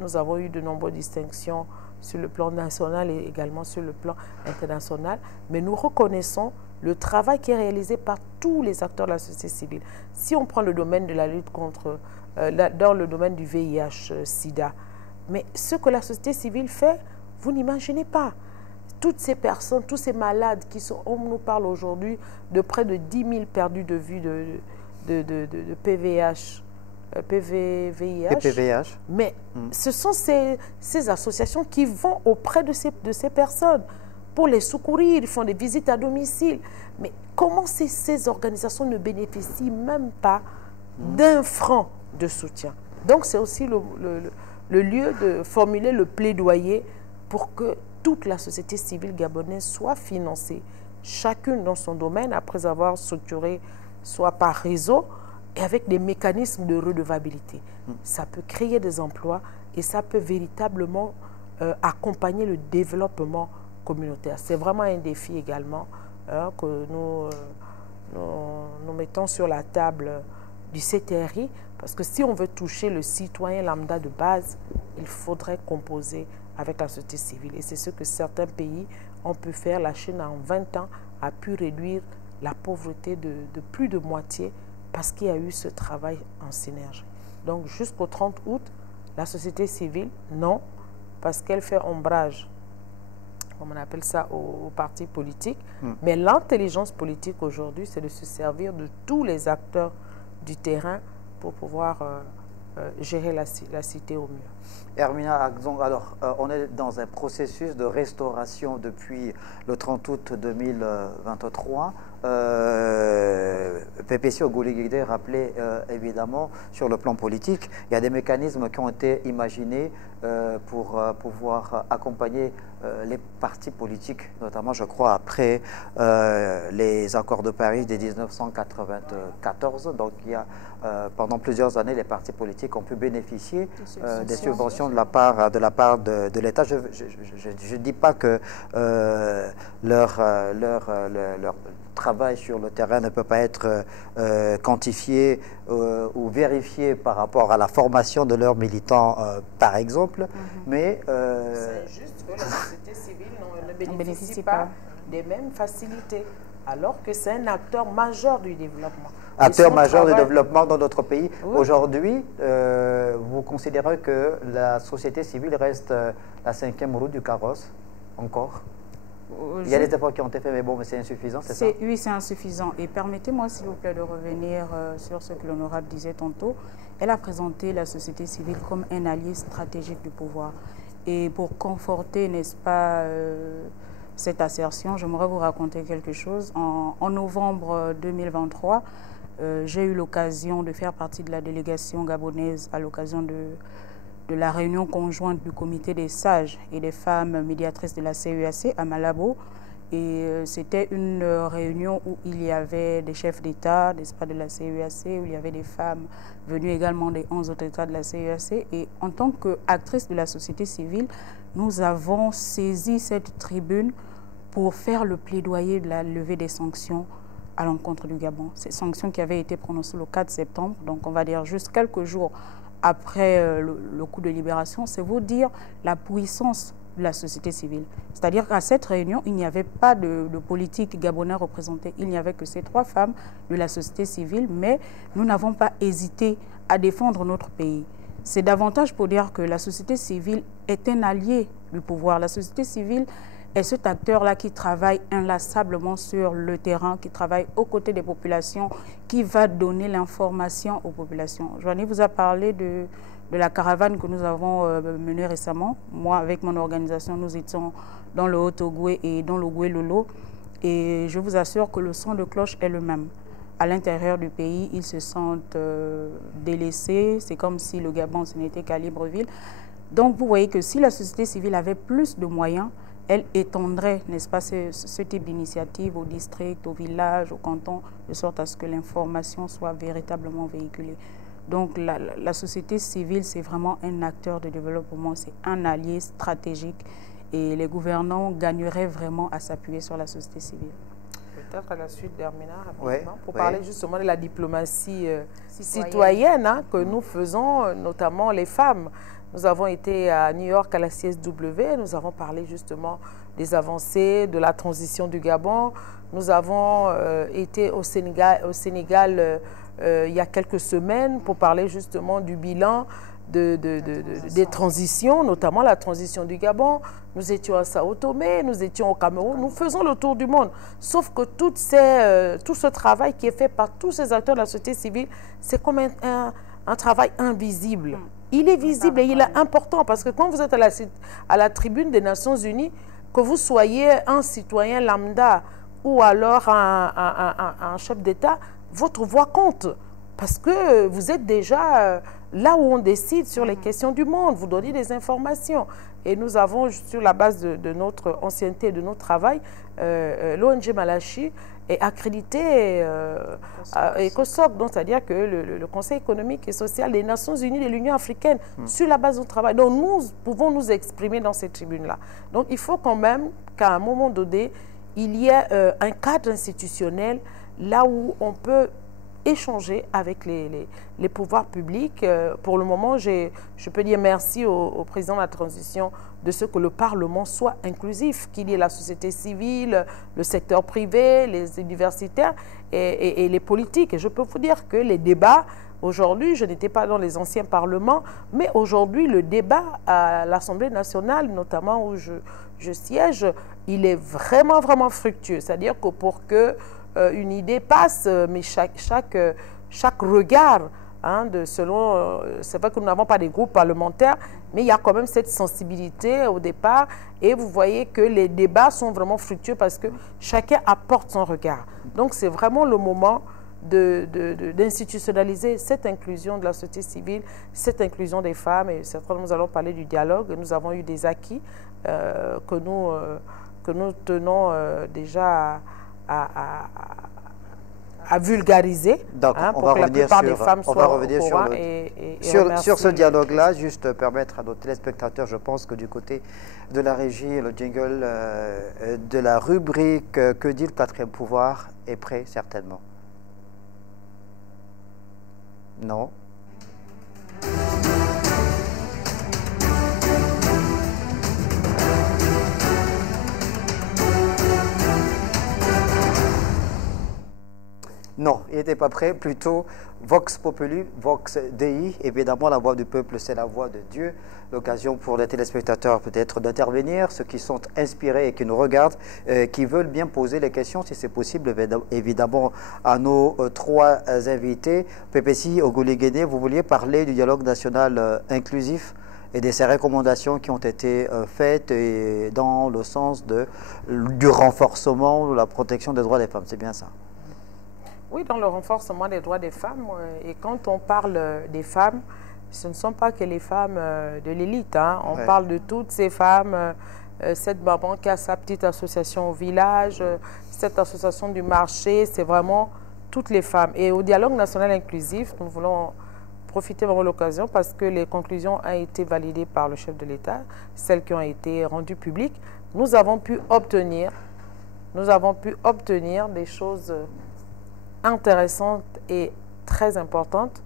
nous avons eu de nombreuses distinctions sur le plan national et également sur le plan international. Mais nous reconnaissons le travail qui est réalisé par tous les acteurs de la société civile. Si on prend le domaine de la lutte contre, dans le domaine du VIH-Sida, mais ce que la société civile fait, vous n'imaginez pas. Toutes ces personnes, tous ces malades qui sont, on nous parle aujourd'hui de près de 10 000 perdus de vue de PVH, PVVIH. Mais ce sont ces associations qui vont auprès de ces personnes pour les secourir, ils font des visites à domicile. Mais comment ces organisations ne bénéficient même pas d'un franc de soutien? Donc c'est aussi le lieu de formuler le plaidoyer pour que toute la société civile gabonaise soit financée, chacune dans son domaine, après avoir structuré, soit par réseau, et avec des mécanismes de redevabilité. Ça peut créer des emplois et ça peut véritablement accompagner le développement communautaire. C'est vraiment un défi également que nous mettons sur la table du CTRI, parce que si on veut toucher le citoyen lambda de base, il faudrait composer avec la société civile. Et c'est ce que certains pays ont pu faire. La Chine, en 20 ans, a pu réduire la pauvreté de plus de moitié parce qu'il y a eu ce travail en synergie. Donc, jusqu'au 30 août, la société civile, non, parce qu'elle fait ombrage comme on appelle ça, aux partis politiques. Mais l'intelligence politique aujourd'hui, c'est de se servir de tous les acteurs du terrain pour pouvoir gérer la cité au mieux. Hermina Agzong, alors on est dans un processus de restauration depuis le 30 août 2023. PPC Ogoligide rappelait évidemment sur le plan politique, il y a des mécanismes qui ont été imaginés pour pouvoir accompagner les partis politiques, notamment je crois après les accords de Paris de 1994. Donc il y a pendant plusieurs années les partis politiques ont pu bénéficier des subventions de la part de l'État. Je ne dis pas que leur travail sur le terrain ne peut pas être quantifié ou vérifié par rapport à la formation de leurs militants, par exemple, mais... C'est juste que la société civile ne bénéficie pas des mêmes facilités, alors que c'est un acteur majeur du développement. Acteur majeur du développement dans notre pays. Oui. Aujourd'hui, vous considérez que la société civile reste la 5e roue du carrosse, encore? Il y a des efforts qui ont été faits, mais bon, mais c'est insuffisant, c'est ça? Oui, c'est insuffisant. Et permettez-moi, s'il vous plaît, de revenir sur ce que l'honorable disait tantôt. Elle a présenté la société civile comme un allié stratégique du pouvoir. Et pour conforter, n'est-ce pas, cette assertion, j'aimerais vous raconter quelque chose. En novembre 2023, j'ai eu l'occasion de faire partie de la délégation gabonaise à l'occasion de la réunion conjointe du comité des sages et des femmes médiatrices de la CEAC à Malabo. Et c'était une réunion où il y avait des chefs d'État, n'est-ce pas, de la CEAC, où il y avait des femmes venues également des 11 autres États de la CEAC. Et en tant qu'actrices de la société civile, nous avons saisi cette tribune pour faire le plaidoyer de la levée des sanctions à l'encontre du Gabon. Ces sanctions qui avaient été prononcées le 4 septembre, donc on va dire juste quelques jours après le coup de libération, c'est vous dire la puissance de la société civile. C'est-à-dire qu'à cette réunion, il n'y avait pas de politique gabonais représenté. Il n'y avait que ces 3 femmes de la société civile, mais nous n'avons pas hésité à défendre notre pays. C'est davantage pour dire que la société civile est un allié du pouvoir. La société civile est cet acteur-là qui travaille inlassablement sur le terrain, qui travaille aux côtés des populations, qui va donner l'information aux populations. Joanie vous a parlé de la caravane que nous avons menée récemment. Moi, avec mon organisation, nous étions dans le Haut-Ogoué et dans le Goué-Lolo. Et je vous assure que le son de cloche est le même. À l'intérieur du pays, ils se sentent délaissés. C'est comme si le Gabon, ce n'était qu'à Libreville. Donc, vous voyez que si la société civile avait plus de moyens, elle étendrait, n'est-ce pas, ce type d'initiative au district, au village, au canton, de sorte à ce que l'information soit véritablement véhiculée. Donc la société civile, c'est vraiment un acteur de développement, c'est un allié stratégique et les gouvernants gagneraient vraiment à s'appuyer sur la société civile. Peut-être à la suite d'Hermina, rapidement, pour parler justement de la diplomatie citoyenne que nous faisons, notamment les femmes. Nous avons été à New York à la CSW, nous avons parlé justement des avancées, de la transition du Gabon. Nous avons été au Sénégal il y a quelques semaines pour parler justement du bilan des transitions, notamment la transition du Gabon. Nous étions à Sao Tomé, nous étions au Cameroun, nous faisons le tour du monde. Sauf que tout ce travail qui est fait par tous ces acteurs de la société civile, c'est comme un travail invisible. Il est visible et il est important parce que quand vous êtes à la tribune des Nations Unies, que vous soyez un citoyen lambda ou alors un chef d'État, votre voix compte parce que vous êtes déjà là où on décide sur les questions du monde, vous donnez des informations. Et nous avons, sur la base de notre ancienneté, de notre travail, l'ONG Malachi est accrédité ECOSOC, donc c'est-à-dire que le Conseil économique et social des Nations Unies de l'Union africaine, sur la base du travail. Donc nous pouvons nous exprimer dans ces tribunes-là. Donc il faut quand même qu'à un moment donné, il y ait un cadre institutionnel là où on peut échanger avec les pouvoirs publics. Pour le moment, je peux dire merci au président de la transition de ce que le Parlement soit inclusif, qu'il y ait la société civile, le secteur privé, les universitaires et les politiques. Et je peux vous dire que les débats, aujourd'hui, je n'étais pas dans les anciens parlements, mais aujourd'hui, le débat à l'Assemblée nationale, notamment où je siège, il est vraiment, vraiment fructueux. C'est-à-dire que pour que une idée passe, mais chaque regard, selon, c'est vrai que nous n'avons pas des groupes parlementaires, mais il y a quand même cette sensibilité au départ, et vous voyez que les débats sont vraiment fructueux parce que chacun apporte son regard. Donc c'est vraiment le moment d'institutionnaliser cette inclusion de la société civile, cette inclusion des femmes, et certainement nous allons parler du dialogue. Nous avons eu des acquis que nous tenons déjà à vulgariser. Donc, on va revenir sur ce dialogue-là, juste permettre à nos téléspectateurs, je pense que du côté de la régie, le jingle de la rubrique Que dit le quatrième pouvoir est prêt certainement. Non. Non, il n'était pas prêt, plutôt Vox Populi, Vox Dei, évidemment la voix du peuple c'est la voix de Dieu. L'occasion pour les téléspectateurs peut-être d'intervenir, ceux qui sont inspirés et qui nous regardent, qui veulent bien poser les questions si c'est possible, évidemment à nos trois invités. PPC Ogouligéné, vous vouliez parler du dialogue national inclusif et de ces recommandations qui ont été faites et dans le sens du renforcement de la protection des droits des femmes, c'est bien ça? Oui, dans le renforcement des droits des femmes, et quand on parle des femmes, ce ne sont pas que les femmes de l'élite, on parle de toutes ces femmes, cette maman qui a sa petite association au village, cette association du marché, c'est vraiment toutes les femmes. Et au dialogue national inclusif, nous voulons profiter de l'occasion parce que les conclusions ont été validées par le chef de l'État, celles qui ont été rendues publiques. Nous avons pu obtenir des choses intéressantes et très importantes,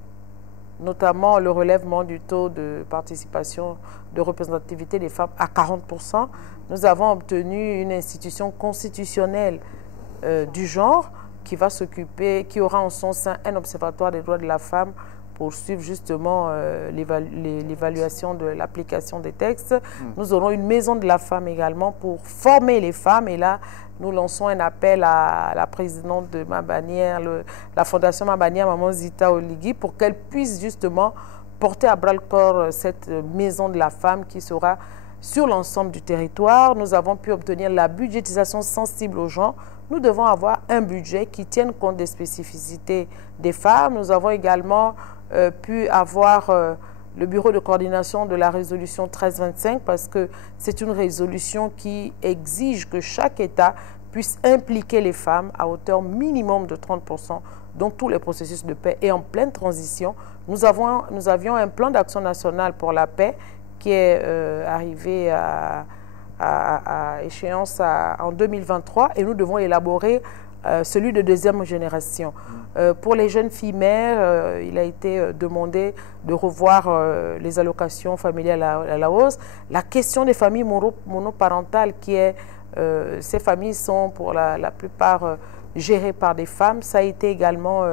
notamment le relèvement du taux de participation, de représentativité des femmes à 40%. Nous avons obtenu une institution constitutionnelle du genre qui va s'occuper, qui aura en son sein un observatoire des droits de la femme pour suivre justement l'évaluation de l'application des textes. Nous aurons une maison de la femme également pour former les femmes, et là, nous lançons un appel à la présidente de Mabanière, la fondation Mabanière, Maman Zita Oligui, pour qu'elle puisse justement porter à bras-le-corps cette maison de la femme qui sera sur l'ensemble du territoire. Nous avons pu obtenir la budgétisation sensible aux gens. Nous devons avoir un budget qui tienne compte des spécificités des femmes. Nous avons également pu avoir le bureau de coordination de la résolution 1325 parce que c'est une résolution qui exige que chaque État puisse impliquer les femmes à hauteur minimum de 30% dans tous les processus de paix. Et en pleine transition, nous avions un plan d'action national pour la paix qui est arrivé à échéance en 2023, et nous devons élaborer celui de deuxième génération. Pour les jeunes filles mères, il a été demandé de revoir les allocations familiales à la hausse. La question des familles monoparentales, ces familles sont pour la plupart gérées par des femmes, ça a été également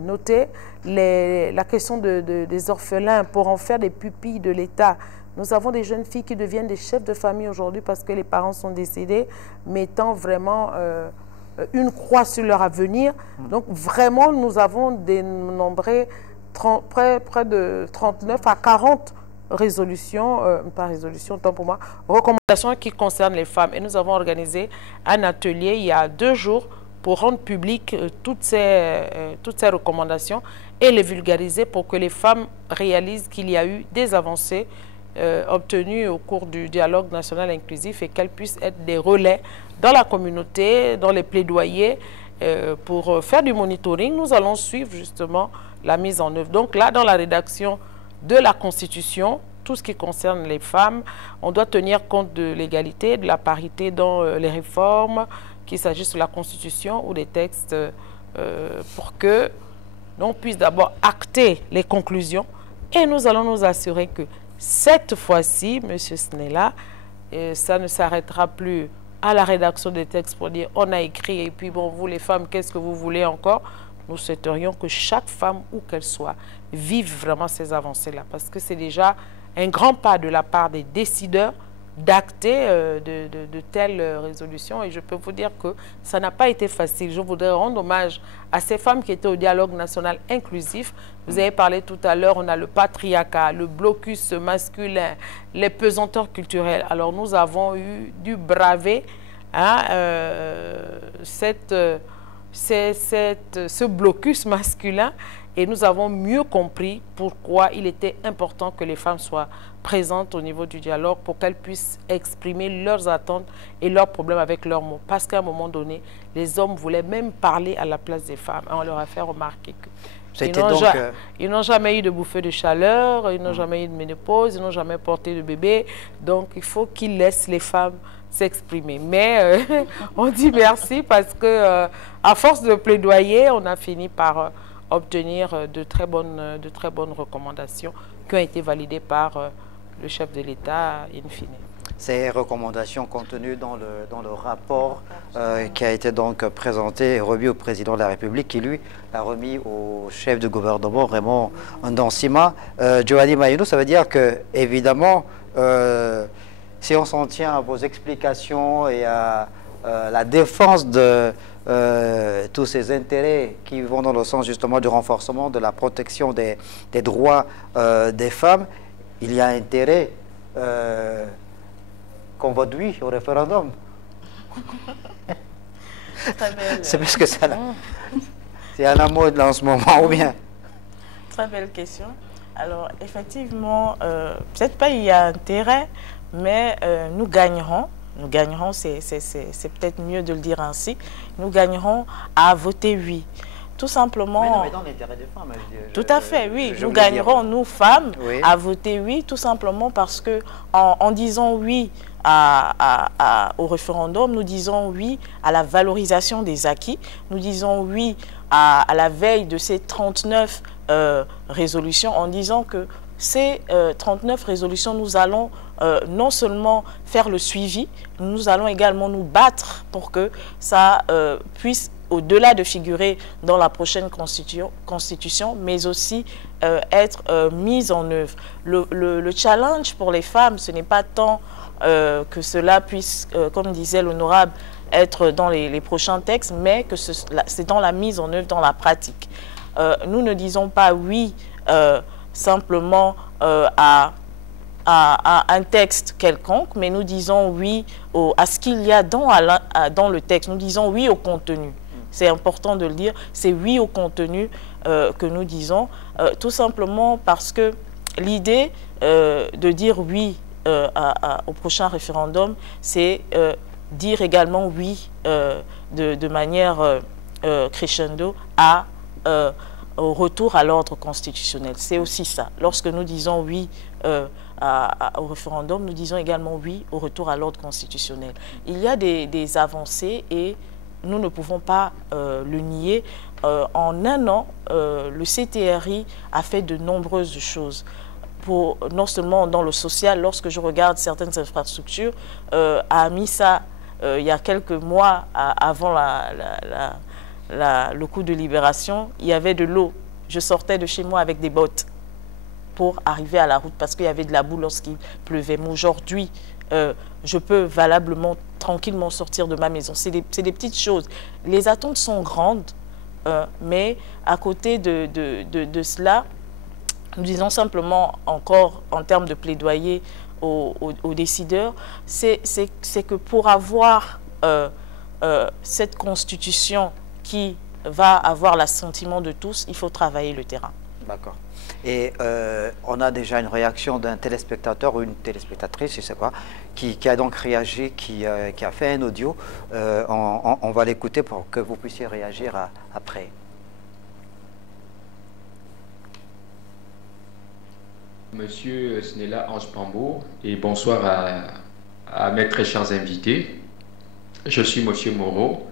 noté. La question des orphelins, pour en faire des pupilles de l'État. Nous avons des jeunes filles qui deviennent des chefs de famille aujourd'hui parce que les parents sont décédés, mettant vraiment une croix sur leur avenir. Donc vraiment, nous avons dénombré près de 39 à 40 résolutions, pas résolutions, tant pour moi, recommandations qui concernent les femmes. Et nous avons organisé un atelier il y a 2 jours pour rendre publiques toutes ces recommandations et les vulgariser pour que les femmes réalisent qu'il y a eu des avancées obtenues au cours du dialogue national inclusif et qu'elles puissent être des relais dans la communauté, dans les plaidoyers pour faire du monitoring. Nous allons suivre justement la mise en œuvre. Donc là, dans la rédaction de la Constitution, tout ce qui concerne les femmes, on doit tenir compte de l'égalité, de la parité dans les réformes, qu'il s'agisse de la Constitution ou des textes, pour que l'on puisse d'abord acter les conclusions. Et nous allons nous assurer que cette fois-ci, M. Snella, ça ne s'arrêtera plus à la rédaction des textes pour dire on a écrit et puis bon, vous les femmes, qu'est-ce que vous voulez encore? Nous souhaiterions que chaque femme, où qu'elle soit, vive vraiment ces avancées-là, parce que c'est déjà un grand pas de la part des décideurs d'acter de telles résolutions. Et je peux vous dire que ça n'a pas été facile. Je voudrais rendre hommage à ces femmes qui étaient au dialogue national inclusif. Vous avez parlé tout à l'heure, on a le patriarcat, le blocus masculin, les pesanteurs culturelles. Alors nous avons eu dû braver ce blocus masculin et nous avons mieux compris pourquoi il était important que les femmes soient présentes au niveau du dialogue pour qu'elles puissent exprimer leurs attentes et leurs problèmes avec leurs mots. Parce qu'à un moment donné, les hommes voulaient même parler à la place des femmes. On leur a fait remarquer qu'ils n'ont jamais eu de bouffée de chaleur, ils n'ont jamais eu de ménopause, ils n'ont jamais porté de bébé. Donc il faut qu'ils laissent les femmes s'exprimer. Mais on dit merci parce que à force de plaidoyer, on a fini par obtenir de très bonnes recommandations qui ont été validées par le chef de l'État in fine. Ces recommandations contenues dans le rapport qui a été donc présenté et remis au président de la République, qui lui a remis au chef de gouvernement Raymond Ndansima. Giovanni Mayuno, ça veut dire que évidemment, si on s'en tient à vos explications et à la défense de tous ces intérêts qui vont dans le sens justement du renforcement de la protection des droits des femmes, il y a intérêt qu'on vote oui au référendum. C'est parce que c'est à la mode là en ce moment, ou bien? Très belle question. Alors effectivement, peut-être pas il y a intérêt, mais nous gagnerons. Nous gagnerons, c'est peut-être mieux de le dire ainsi, nous gagnerons à voter oui. Tout simplement... Mais dans l'intérêt des femmes. Tout à fait, oui. Nous gagnerons, nous femmes, à voter oui, tout simplement parce que en disant oui au référendum, nous disons oui à la valorisation des acquis, nous disons oui à la veille de ces 39 résolutions, en disant que ces 39 résolutions, nous allons non seulement faire le suivi, nous allons également nous battre pour que ça puisse, au-delà de figurer dans la prochaine constitution, mais aussi être mise en œuvre. Le challenge pour les femmes, ce n'est pas tant que cela puisse, comme disait l'honorable, être dans les prochains textes, mais que c'est dans la mise en œuvre, dans la pratique. Nous ne disons pas oui simplement à un texte quelconque, mais nous disons oui à ce qu'il y a dans le texte. Nous disons oui au contenu. C'est important de le dire, c'est oui au contenu que nous disons, tout simplement parce que l'idée de dire oui au prochain référendum, c'est dire également oui de manière crescendo au retour à l'ordre constitutionnel. C'est aussi ça. Lorsque nous disons oui au référendum, nous disons également oui au retour à l'ordre constitutionnel. Il y a des avancées et nous ne pouvons pas le nier. En un an, le CTRI a fait de nombreuses choses. Non seulement dans le social, lorsque je regarde certaines infrastructures, à Amissa, il y a quelques mois avant le coup de libération, il y avait de l'eau. Je sortais de chez moi avec des bottes pour arriver à la route parce qu'il y avait de la boue lorsqu'il pleuvait. Mais aujourd'hui, je peux valablement, tranquillement sortir de ma maison. C'est des petites choses. Les attentes sont grandes, mais à côté de cela, nous disons simplement encore en termes de plaidoyer aux décideurs, c'est que pour avoir cette constitution qui va avoir l'assentiment de tous, il faut travailler le terrain. D'accord. Et on a déjà une réaction d'un téléspectateur ou une téléspectatrice, je ne sais pas, qui a donc réagi, qui a fait un audio. On va l'écouter pour que vous puissiez réagir après. Monsieur Snella Ange Pambo, et bonsoir à mes très chers invités. Je suis Monsieur Moreau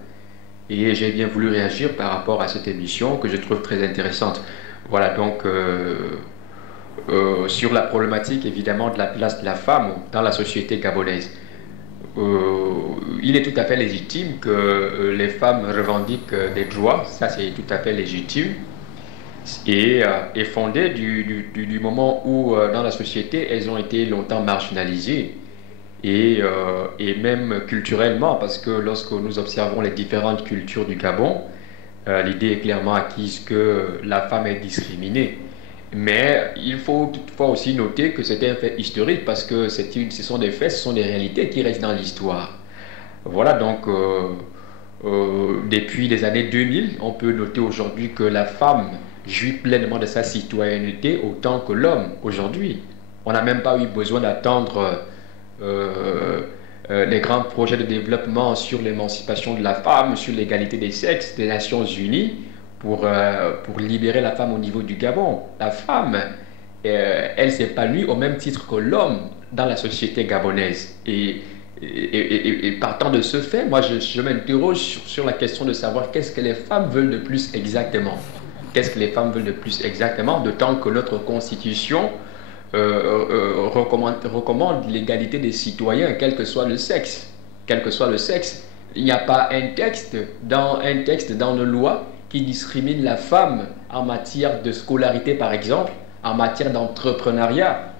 et j'ai bien voulu réagir par rapport à cette émission que je trouve très intéressante. Voilà, donc sur la problématique évidemment de la place de la femme dans la société gabonaise. Il est tout à fait légitime que les femmes revendiquent des droits, ça c'est tout à fait légitime et fondé du moment où dans la société elles ont été longtemps marginalisées et même culturellement, parce que lorsque nous observons les différentes cultures du Gabon, l'idée est clairement acquise que la femme est discriminée. Mais il faut toutefois aussi noter que c'est un fait historique, parce que ce sont des faits, ce sont des réalités qui restent dans l'histoire. Voilà, donc depuis les années 2000, on peut noter aujourd'hui que la femme jouit pleinement de sa citoyenneté autant que l'homme aujourd'hui. On n'a même pas eu besoin d'attendre les grands projets de développement sur l'émancipation de la femme, sur l'égalité des sexes des Nations Unies pour libérer la femme au niveau du Gabon. La femme, elle s'épanouit au même titre que l'homme dans la société gabonaise. Et partant de ce fait, moi je m'interroge sur la question de savoir qu'est-ce que les femmes veulent de plus exactement. Qu'est-ce que les femmes veulent de plus exactement, d'autant que notre constitution recommande l'égalité des citoyens, quel que soit le sexe. Quel que soit le sexe. Il n'y a pas un texte dans nos lois qui discrimine la femme en matière de scolarité, par exemple, en matière d'entrepreneuriat.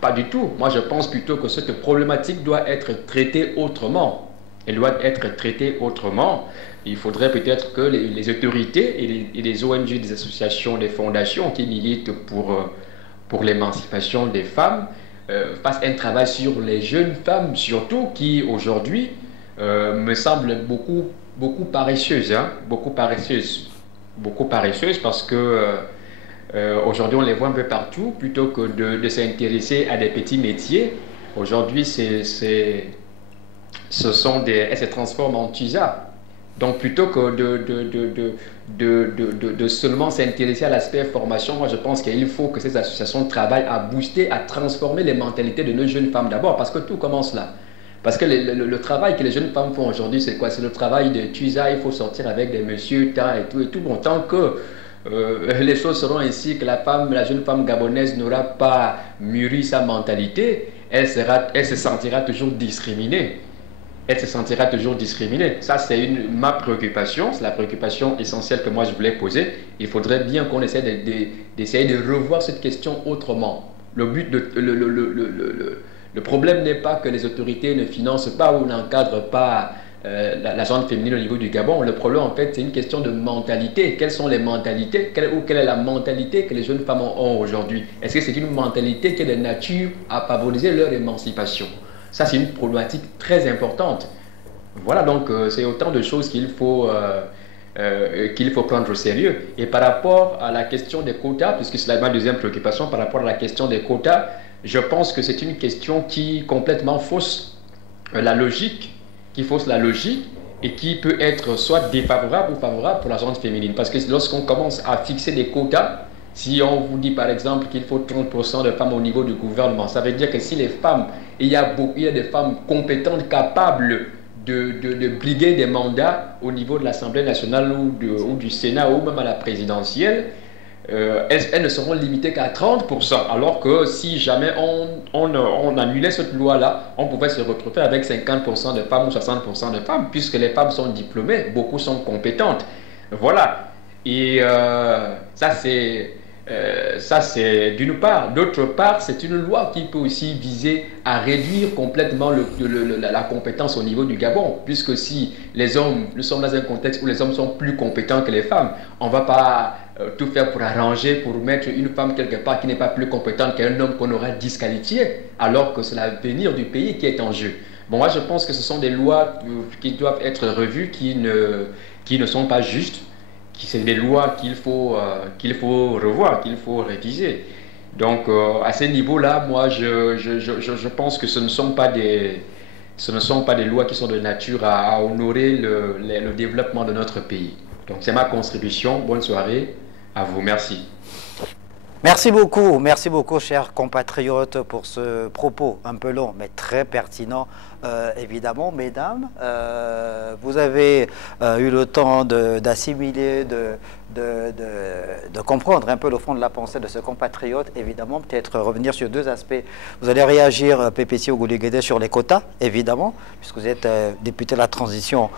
Pas du tout. Moi, je pense plutôt que cette problématique doit être traitée autrement. Elle doit être traitée autrement. Il faudrait peut-être que les autorités et les ONG, des associations, des fondations qui militent pour l'émancipation des femmes fassent un travail sur les jeunes femmes, surtout, qui aujourd'hui me semblent beaucoup paresseuses. Hein, beaucoup paresseuses parce que aujourd'hui, on les voit un peu partout, plutôt que de s'intéresser à des petits métiers. Aujourd'hui, elles se transforment en TUSA. Donc, plutôt que de seulement s'intéresser à l'aspect formation, moi, je pense qu'il faut que ces associations travaillent à booster, à transformer les mentalités de nos jeunes femmes d'abord, parce que tout commence là. Parce que le travail que les jeunes femmes font aujourd'hui, c'est quoi? C'est le travail de TUSA, il faut sortir avec des messieurs, tant et tout. Bon, tant que les choses seront ainsi, que la jeune femme gabonaise n'aura pas mûri sa mentalité, elle se sentira toujours discriminée. Elle se sentira toujours discriminée. Ça, c'est ma préoccupation, c'est la préoccupation essentielle que moi je voulais poser. Il faudrait bien qu'on essaie d'essayer de revoir cette question autrement. Le problème n'est pas que les autorités ne financent pas ou n'encadrent pas la gente féminine au niveau du Gabon. Le problème, en fait, c'est une question de mentalité. Quelles sont les mentalités quelle est la mentalité que les jeunes femmes ont aujourd'hui? Est-ce que c'est une mentalité qui est de nature à favoriser leur émancipation? Ça, c'est une problématique très importante. Voilà, donc c'est autant de choses qu'il faut prendre au sérieux. Et par rapport à la question des quotas, puisque c'est ma deuxième préoccupation, par rapport à la question des quotas, je pense que c'est une question qui complètement fausse la logique, et qui peut être soit défavorable ou favorable pour la gente féminine. Parce que lorsqu'on commence à fixer des quotas, si on vous dit par exemple qu'il faut 30% de femmes au niveau du gouvernement, ça veut dire que si les femmes, il y a des femmes compétentes, capables de briguer des mandats au niveau de l'Assemblée nationale ou du Sénat ou même à la présidentielle, elles ne seront limitées qu'à 30%, alors que si jamais on annulait cette loi-là, on pouvait se retrouver avec 50% de femmes ou 60% de femmes, puisque les femmes sont diplômées, beaucoup sont compétentes. Voilà. Et ça c'est d'une part. D'autre part, c'est une loi qui peut aussi viser à réduire complètement la compétence au niveau du Gabon, puisque si les hommes, nous sommes dans un contexte où les hommes sont plus compétents que les femmes, on ne va pas tout faire pour arranger, pour mettre une femme quelque part qui n'est pas plus compétente qu'un homme qu'on aura disqualifié, alors que c'est l'avenir du pays qui est en jeu. Bon, moi je pense que ce sont des lois qui doivent être revues, qui ne sont pas justes. C'est des lois qu'il faut revoir, qu'il faut réviser. Donc, à ce niveau-là, moi, je pense que ce ne sont pas des lois qui sont de nature à honorer le développement de notre pays. Donc, c'est ma contribution. Bonne soirée à vous. Merci. Merci beaucoup, chers compatriotes, pour ce propos un peu long, mais très pertinent évidemment, mesdames, vous avez eu le temps d'assimiler, de comprendre un peu le fond de la pensée de ce compatriote, évidemment, peut-être revenir sur deux aspects. Vous allez réagir, Pépétie Ogouligédé, sur les quotas, évidemment, puisque vous êtes député de la transition,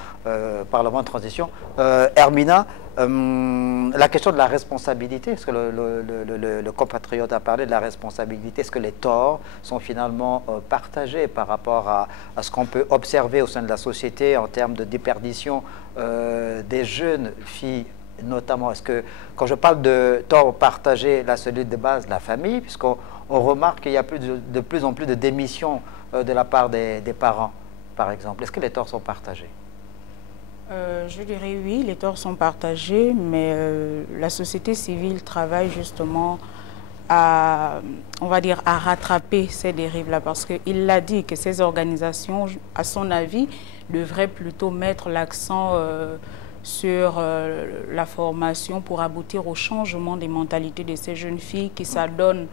Parlement de transition. Hermina, la question de la responsabilité, est-ce que le compatriote a parlé de la responsabilité, est-ce que les torts sont finalement partagés par rapport à ce qu'on peut observer au sein de la société en termes de déperdition des jeunes filles notamment? Est-ce que, quand je parle de torts partagés, la celui de base, la famille, puisqu'on remarque qu'il y a de plus en plus de démissions de la part des parents, par exemple, est-ce que les torts sont partagés? Je dirais oui, les torts sont partagés, mais la société civile travaille justement à, on va dire, à rattraper ces dérives-là, parce qu'il l'a dit que ces organisations, à son avis, devraient plutôt mettre l'accent sur la formation pour aboutir au changement des mentalités de ces jeunes filles qui s'adonnent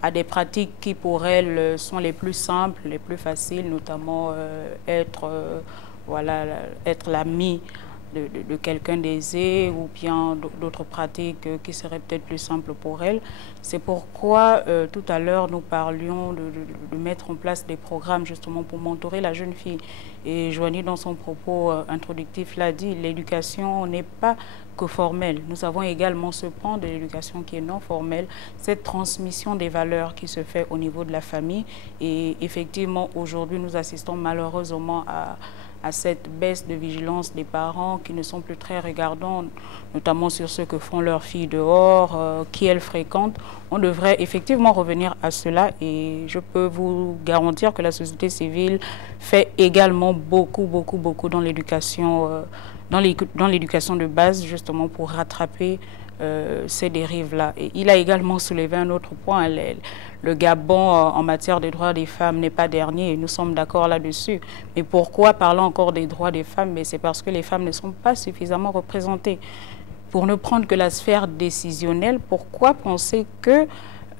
à des pratiques qui pour elles sont les plus simples, les plus faciles, notamment être l'ami de quelqu'un d'aisé ou bien d'autres pratiques qui seraient peut-être plus simples pour elles. C'est pourquoi tout à l'heure nous parlions de mettre en place des programmes justement pour mentorer la jeune fille. Et Joanie, dans son propos introductif, l'a dit, l'éducation n'est pas que formelle. Nous avons également ce pan de l'éducation qui est non formelle, cette transmission des valeurs qui se fait au niveau de la famille. Et effectivement, aujourd'hui, nous assistons malheureusement à cette baisse de vigilance des parents qui ne sont plus très regardants, notamment sur ce que font leurs filles dehors, qui elles fréquentent. On devrait effectivement revenir à cela et je peux vous garantir que la société civile fait également beaucoup dans l'éducation de base, justement pour rattraper ces dérives-là. Et il a également soulevé un autre point. Le Gabon, en matière des droits des femmes, n'est pas dernier. Et nous sommes d'accord là-dessus. Mais pourquoi parler encore des droits des femmes? C'est parce que les femmes ne sont pas suffisamment représentées. Pour ne prendre que la sphère décisionnelle, pourquoi penser que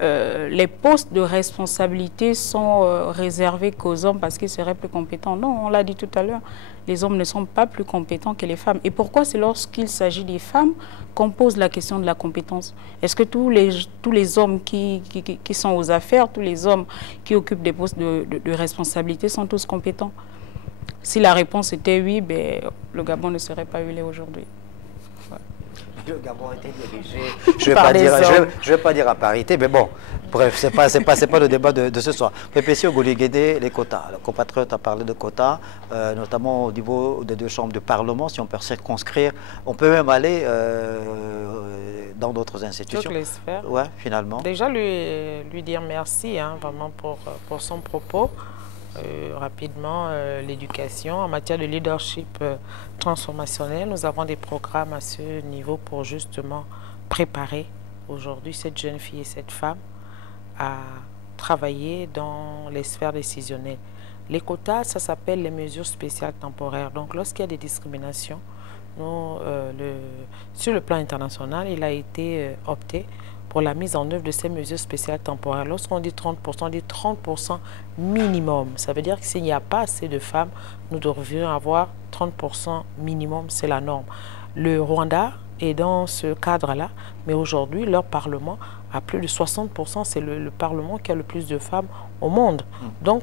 les postes de responsabilité sont réservés qu'aux hommes parce qu'ils seraient plus compétents? Non, on l'a dit tout à l'heure, les hommes ne sont pas plus compétents que les femmes. Et pourquoi c'est lorsqu'il s'agit des femmes qu'on pose la question de la compétence? Est-ce que tous les hommes qui sont aux affaires, tous les hommes qui occupent des postes de responsabilité sont tous compétents? Si la réponse était oui, le Gabon ne serait pas où il est aujourd'hui. Le Gabon a été dirigé, je ne vais pas dire à parité, mais bon, bref, ce n'est pas le débat de ce soir. Pépétie Ogouligédé, les quotas. Le compatriote a parlé de quotas, notamment au niveau des deux chambres du Parlement, si on peut circonscrire. On peut même aller dans d'autres institutions. Toutes les sphères. Ouais, finalement. Déjà, lui dire merci, vraiment, pour son propos. Rapidement, l'éducation. En matière de leadership transformationnel, nous avons des programmes à ce niveau pour justement préparer aujourd'hui cette jeune fille et cette femme à travailler dans les sphères décisionnelles. Les quotas, ça s'appelle les mesures spéciales temporaires. Donc, lorsqu'il y a des discriminations, sur le plan international, il a été opté pour la mise en œuvre de ces mesures spéciales temporaires. Lorsqu'on dit 30%, on dit 30% minimum. Ça veut dire que s'il n'y a pas assez de femmes, nous devrions avoir 30% minimum, c'est la norme. Le Rwanda est dans ce cadre-là, mais aujourd'hui, leur Parlement a plus de 60%. C'est le Parlement qui a le plus de femmes au monde. Donc,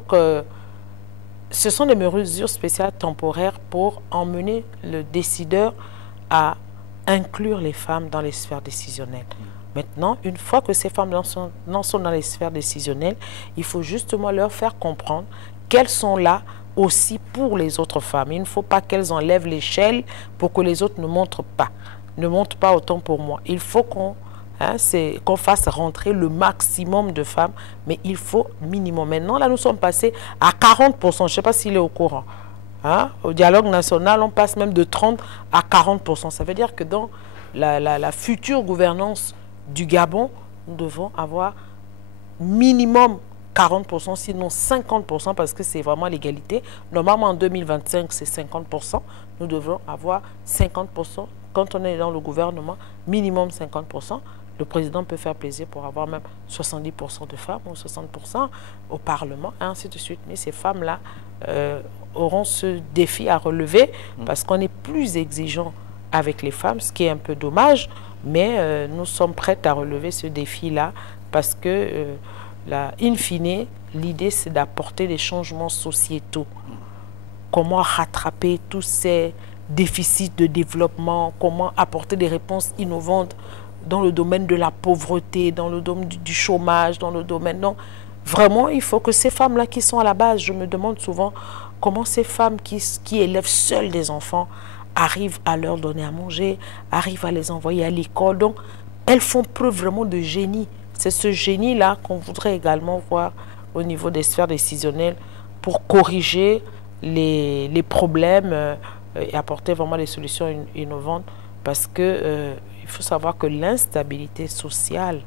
ce sont des mesures spéciales temporaires pour emmener le décideur à inclure les femmes dans les sphères décisionnelles. Maintenant, une fois que ces femmes sont dans les sphères décisionnelles, il faut justement leur faire comprendre qu'elles sont là aussi pour les autres femmes. Il ne faut pas qu'elles enlèvent l'échelle pour que les autres ne montent pas autant pour moi. Il faut qu'on fasse rentrer le maximum de femmes, mais il faut minimum. Maintenant, là, nous sommes passés à 40%. Je ne sais pas s'il est au courant. Au dialogue national, on passe même de 30 à 40%. Ça veut dire que dans la future gouvernance du Gabon, nous devons avoir minimum 40%, sinon 50%, parce que c'est vraiment l'égalité. Normalement, en 2025, c'est 50%. Nous devons avoir 50%. Quand on est dans le gouvernement, minimum 50%. le président peut faire plaisir pour avoir même 70% de femmes ou 60% au Parlement, et ainsi de suite. Mais ces femmes-là auront ce défi à relever parce qu'on est plus exigeant avec les femmes, ce qui est un peu dommage, mais nous sommes prêtes à relever ce défi-là parce que, in fine, l'idée c'est d'apporter des changements sociétaux. Comment rattraper tous ces déficits de développement, comment apporter des réponses innovantes dans le domaine de la pauvreté, dans le domaine du chômage, dans le domaine... Non, vraiment, il faut que ces femmes-là qui sont à la base, je me demande souvent comment ces femmes qui élèvent seules des enfants arrivent à leur donner à manger, arrivent à les envoyer à l'école. Donc, elles font preuve vraiment de génie. C'est ce génie-là qu'on voudrait également voir au niveau des sphères décisionnelles pour corriger les problèmes et apporter vraiment des solutions innovantes. Parce que il faut savoir que l'instabilité sociale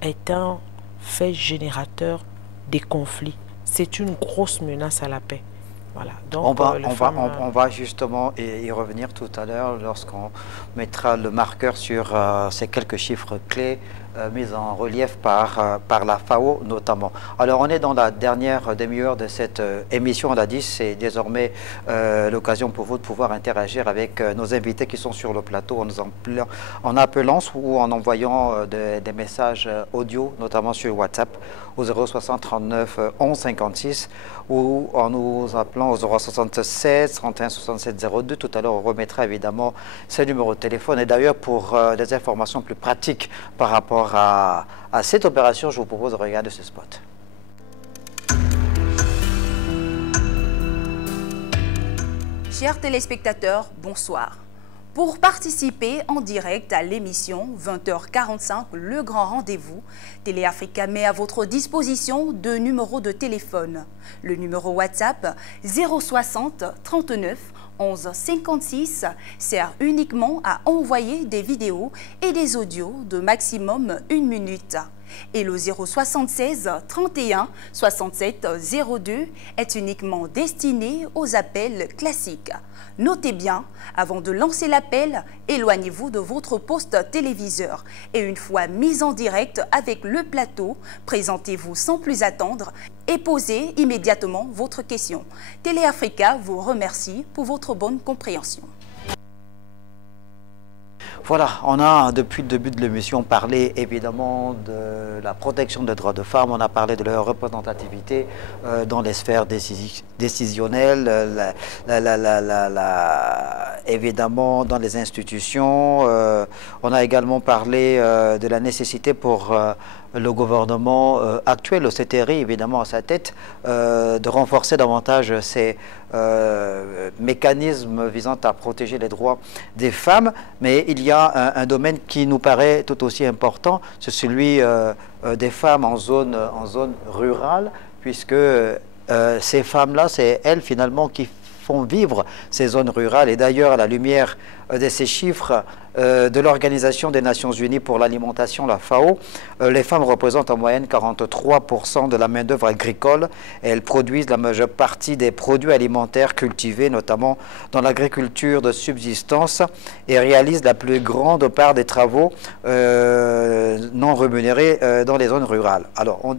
est un fait générateur des conflits. C'est une grosse menace à la paix. Voilà. Donc, on va justement y revenir tout à l'heure lorsqu'on mettra le marqueur sur ces quelques chiffres clés mis en relief par la FAO notamment. Alors on est dans la dernière demi-heure de cette émission, on l'a dit, c'est désormais l'occasion pour vous de pouvoir interagir avec nos invités qui sont sur le plateau en appelant ou en envoyant des messages audio, notamment sur WhatsApp au 060 39 11 56 ou en nous appelant au 076 31 67 02. Tout à l'heure, on remettra évidemment ces numéros de téléphone. Et d'ailleurs, pour des informations plus pratiques par rapport à cette opération, je vous propose de regarder ce spot. Chers téléspectateurs, bonsoir. Pour participer en direct à l'émission 20h45, le grand rendez-vous, Télé Africa met à votre disposition deux numéros de téléphone. Le numéro WhatsApp 060 39 11 56 sert uniquement à envoyer des vidéos et des audios de maximum 1 minute. Et le 076 31 67 02 est uniquement destiné aux appels classiques. Notez bien, avant de lancer l'appel, éloignez-vous de votre poste téléviseur. Et une fois mis en direct avec le plateau, présentez-vous sans plus attendre et posez immédiatement votre question. Télé Africa vous remercie pour votre bonne compréhension. Voilà, on a depuis le début de l'émission parlé évidemment de la protection des droits de femmes, on a parlé de leur représentativité dans les sphères décisionnelles, évidemment dans les institutions. On a également parlé de la nécessité pour le gouvernement actuel, le CTRI évidemment à sa tête, de renforcer davantage ces mécanismes visant à protéger les droits des femmes. Mais il y a un domaine qui nous paraît tout aussi important, c'est celui des femmes en zone rurale, puisque ces femmes-là, c'est elles finalement qui font vivre ces zones rurales. Et d'ailleurs, à la lumière de ces chiffres de l'Organisation des Nations Unies pour l'alimentation, la FAO, les femmes représentent en moyenne 43% de la main-d'œuvre agricole et elles produisent la majeure partie des produits alimentaires cultivés, notamment dans l'agriculture de subsistance, et réalisent la plus grande part des travaux non rémunérés dans les zones rurales. Alors, on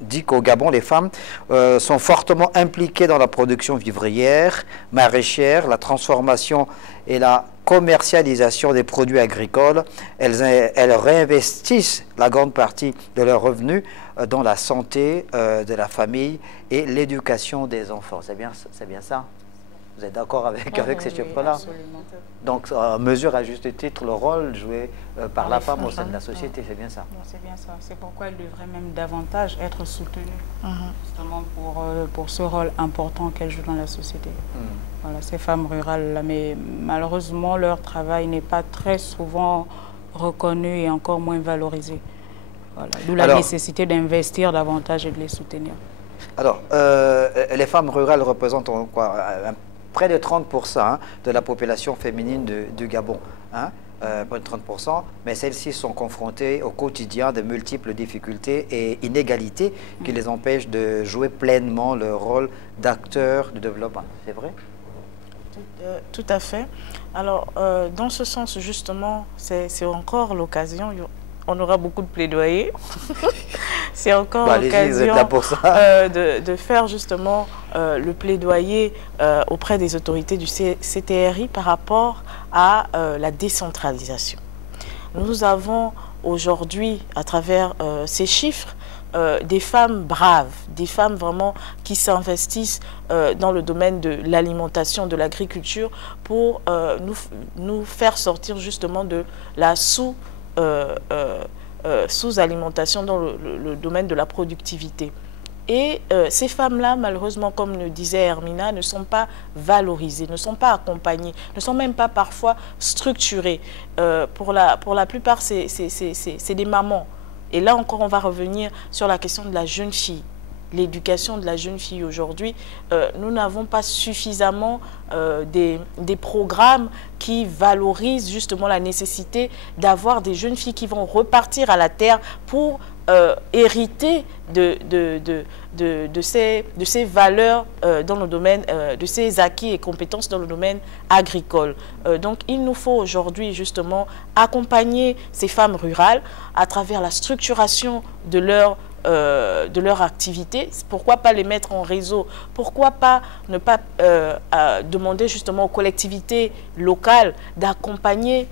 dit qu'au Gabon, les femmes sont fortement impliquées dans la production vivrière, maraîchère, la transformation et la commercialisation des produits agricoles. Elles réinvestissent la grande partie de leurs revenus dans la santé de la famille et l'éducation des enfants. C'est bien ça? Vous êtes d'accord avec ces chiffres-là? Donc, mesure à juste titre le rôle joué par la femme au sein de la société, c'est bien ça? C'est bien ça. C'est pourquoi elle devrait même davantage être soutenue, justement pour ce rôle important qu'elle joue dans la société. Voilà, ces femmes rurales, là, mais malheureusement, leur travail n'est pas très souvent reconnu et encore moins valorisé. Voilà. D'où la nécessité d'investir davantage et de les soutenir. Alors, les femmes rurales représentent quoi, près de 30% de la population féminine du Gabon, près de 30%, mais celles-ci sont confrontées au quotidien de multiples difficultés et inégalités qui les empêchent de jouer pleinement leur rôle d'acteur du développement. C'est vrai? Tout à fait. Alors, dans ce sens, justement, c'est encore l'occasion. On aura beaucoup de plaidoyer. C'est encore l'occasion de faire justement le plaidoyer auprès des autorités du CTRI par rapport à la décentralisation. Nous avons aujourd'hui, à travers ces chiffres, des femmes braves, des femmes vraiment qui s'investissent dans le domaine de l'alimentation, de l'agriculture pour nous faire sortir justement de la sous-alimentation dans le domaine de la productivité. Et ces femmes-là, malheureusement, comme le disait Hermina, ne sont pas valorisées, ne sont pas accompagnées, ne sont même pas parfois structurées. Pour la plupart, c'est des mamans. Et là encore, on va revenir sur la question de la jeune fille. L'éducation de la jeune fille aujourd'hui, nous n'avons pas suffisamment des programmes qui valorisent justement la nécessité d'avoir des jeunes filles qui vont repartir à la terre pour hériter de ces valeurs dans le domaine, de ces acquis et compétences dans le domaine agricole. Donc il nous faut aujourd'hui justement accompagner ces femmes rurales à travers la structuration de leur activité. Pourquoi pas les mettre en réseau? Pourquoi pas ne pas demander justement aux collectivités locales d'accompagner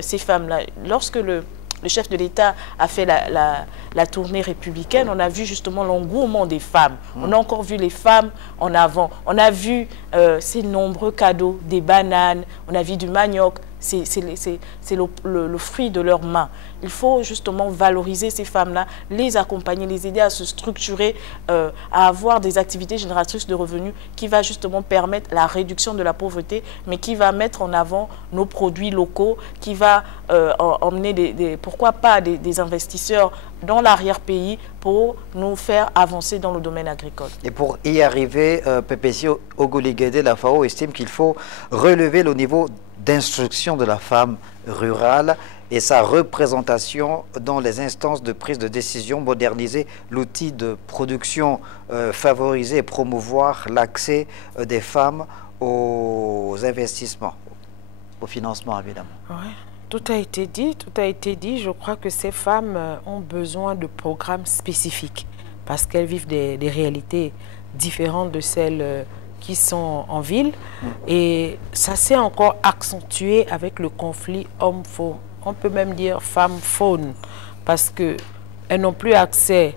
ces femmes-là? Lorsque le chef de l'État a fait la tournée républicaine, on a vu justement l'engouement des femmes. On a encore vu les femmes en avant. On a vu ces nombreux cadeaux, des bananes, on a vu du manioc. C'est le fruit de leurs mains. Il faut justement valoriser ces femmes-là, les accompagner, les aider à se structurer, à avoir des activités génératrices de revenus qui va justement permettre la réduction de la pauvreté, mais qui va mettre en avant nos produits locaux, qui va emmener pourquoi pas des investisseurs dans l'arrière-pays pour nous faire avancer dans le domaine agricole. Et pour y arriver, PPC Ogoligede, la FAO estime qu'il faut relever le niveau d'instruction de la femme rurale et sa représentation dans les instances de prise de décision, moderniser l'outil de production, favoriser et promouvoir l'accès des femmes aux investissements, au financement évidemment. Ouais. Tout a été dit, tout a été dit. Je crois que ces femmes ont besoin de programmes spécifiques parce qu'elles vivent des réalités différentes de celles qui sont en ville. Et ça s'est encore accentué avec le conflit homme-femme. On peut même dire femme-faune parce qu'elles n'ont plus accès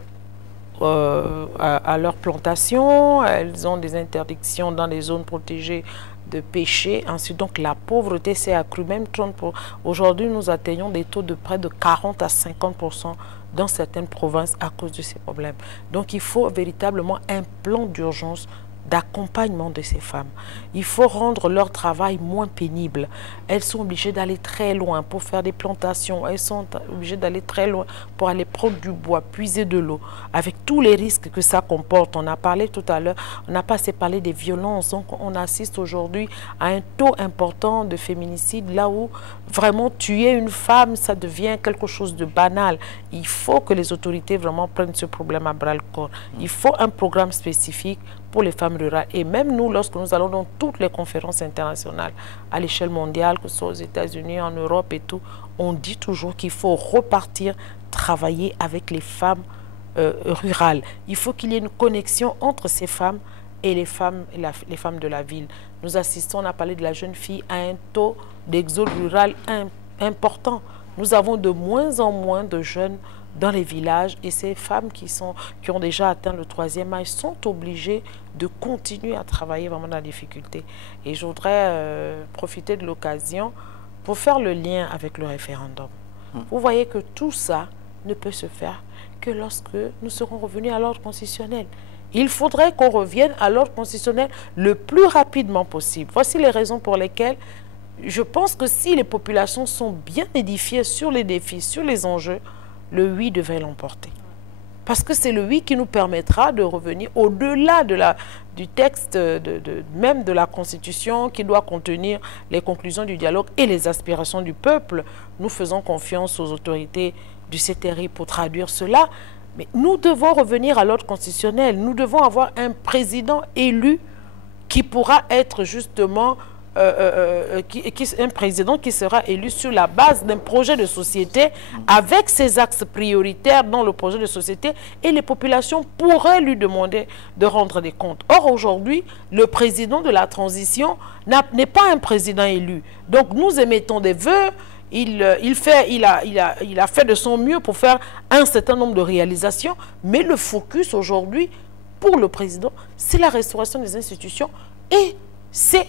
à leurs plantations, elles ont des interdictions dans les zones protégées de pêcher. Ensuite, donc, la pauvreté s'est accrue, même 30%. Aujourd'hui, nous atteignons des taux de près de 40 à 50% dans certaines provinces à cause de ces problèmes. Donc, il faut véritablement un plan d'urgence d'accompagnement de ces femmes. Il faut rendre leur travail moins pénible. Elles sont obligées d'aller très loin pour faire des plantations. Elles sont obligées d'aller très loin pour aller prendre du bois, puiser de l'eau, avec tous les risques que ça comporte. On a parlé tout à l'heure, on n'a pas assez parlé des violences. Donc on assiste aujourd'hui à un taux important de féminicide, là où vraiment tuer une femme, ça devient quelque chose de banal. Il faut que les autorités vraiment prennent ce problème à bras-le-corps. Il faut un programme spécifique pour les femmes rurales. Et même nous, lorsque nous allons dans toutes les conférences internationales à l'échelle mondiale, que ce soit aux États-Unis, en Europe et tout, on dit toujours qu'il faut repartir travailler avec les femmes rurales. Il faut qu'il y ait une connexion entre ces femmes et les femmes de la ville. Nous assistons, on a parlé de la jeune fille, à un taux d'exode rural important. Nous avons de moins en moins de jeunes dans les villages et ces femmes qui ont déjà atteint le 3e âge sont obligées de continuer à travailler vraiment dans la difficulté. Et je voudrais profiter de l'occasion pour faire le lien avec le référendum. Vous voyez que tout ça ne peut se faire que lorsque nous serons revenus à l'ordre constitutionnel. Il faudrait qu'on revienne à l'ordre constitutionnel le plus rapidement possible. Voici les raisons pour lesquelles je pense que si les populations sont bien édifiées sur les défis, sur les enjeux, le oui devrait l'emporter. Parce que c'est le oui qui nous permettra de revenir au-delà du texte, même de la Constitution, qui doit contenir les conclusions du dialogue et les aspirations du peuple. Nous faisons confiance aux autorités du CTRI pour traduire cela. Mais nous devons revenir à l'ordre constitutionnel. Nous devons avoir un président élu qui pourra être justement un président qui sera élu sur la base d'un projet de société avec ses axes prioritaires dans le projet de société, et les populations pourraient lui demander de rendre des comptes. Or, aujourd'hui, le président de la transition n'est pas un président élu. Donc, nous émettons des vœux. Il a fait de son mieux pour faire un certain nombre de réalisations, mais le focus aujourd'hui pour le président, c'est la restauration des institutions et c'est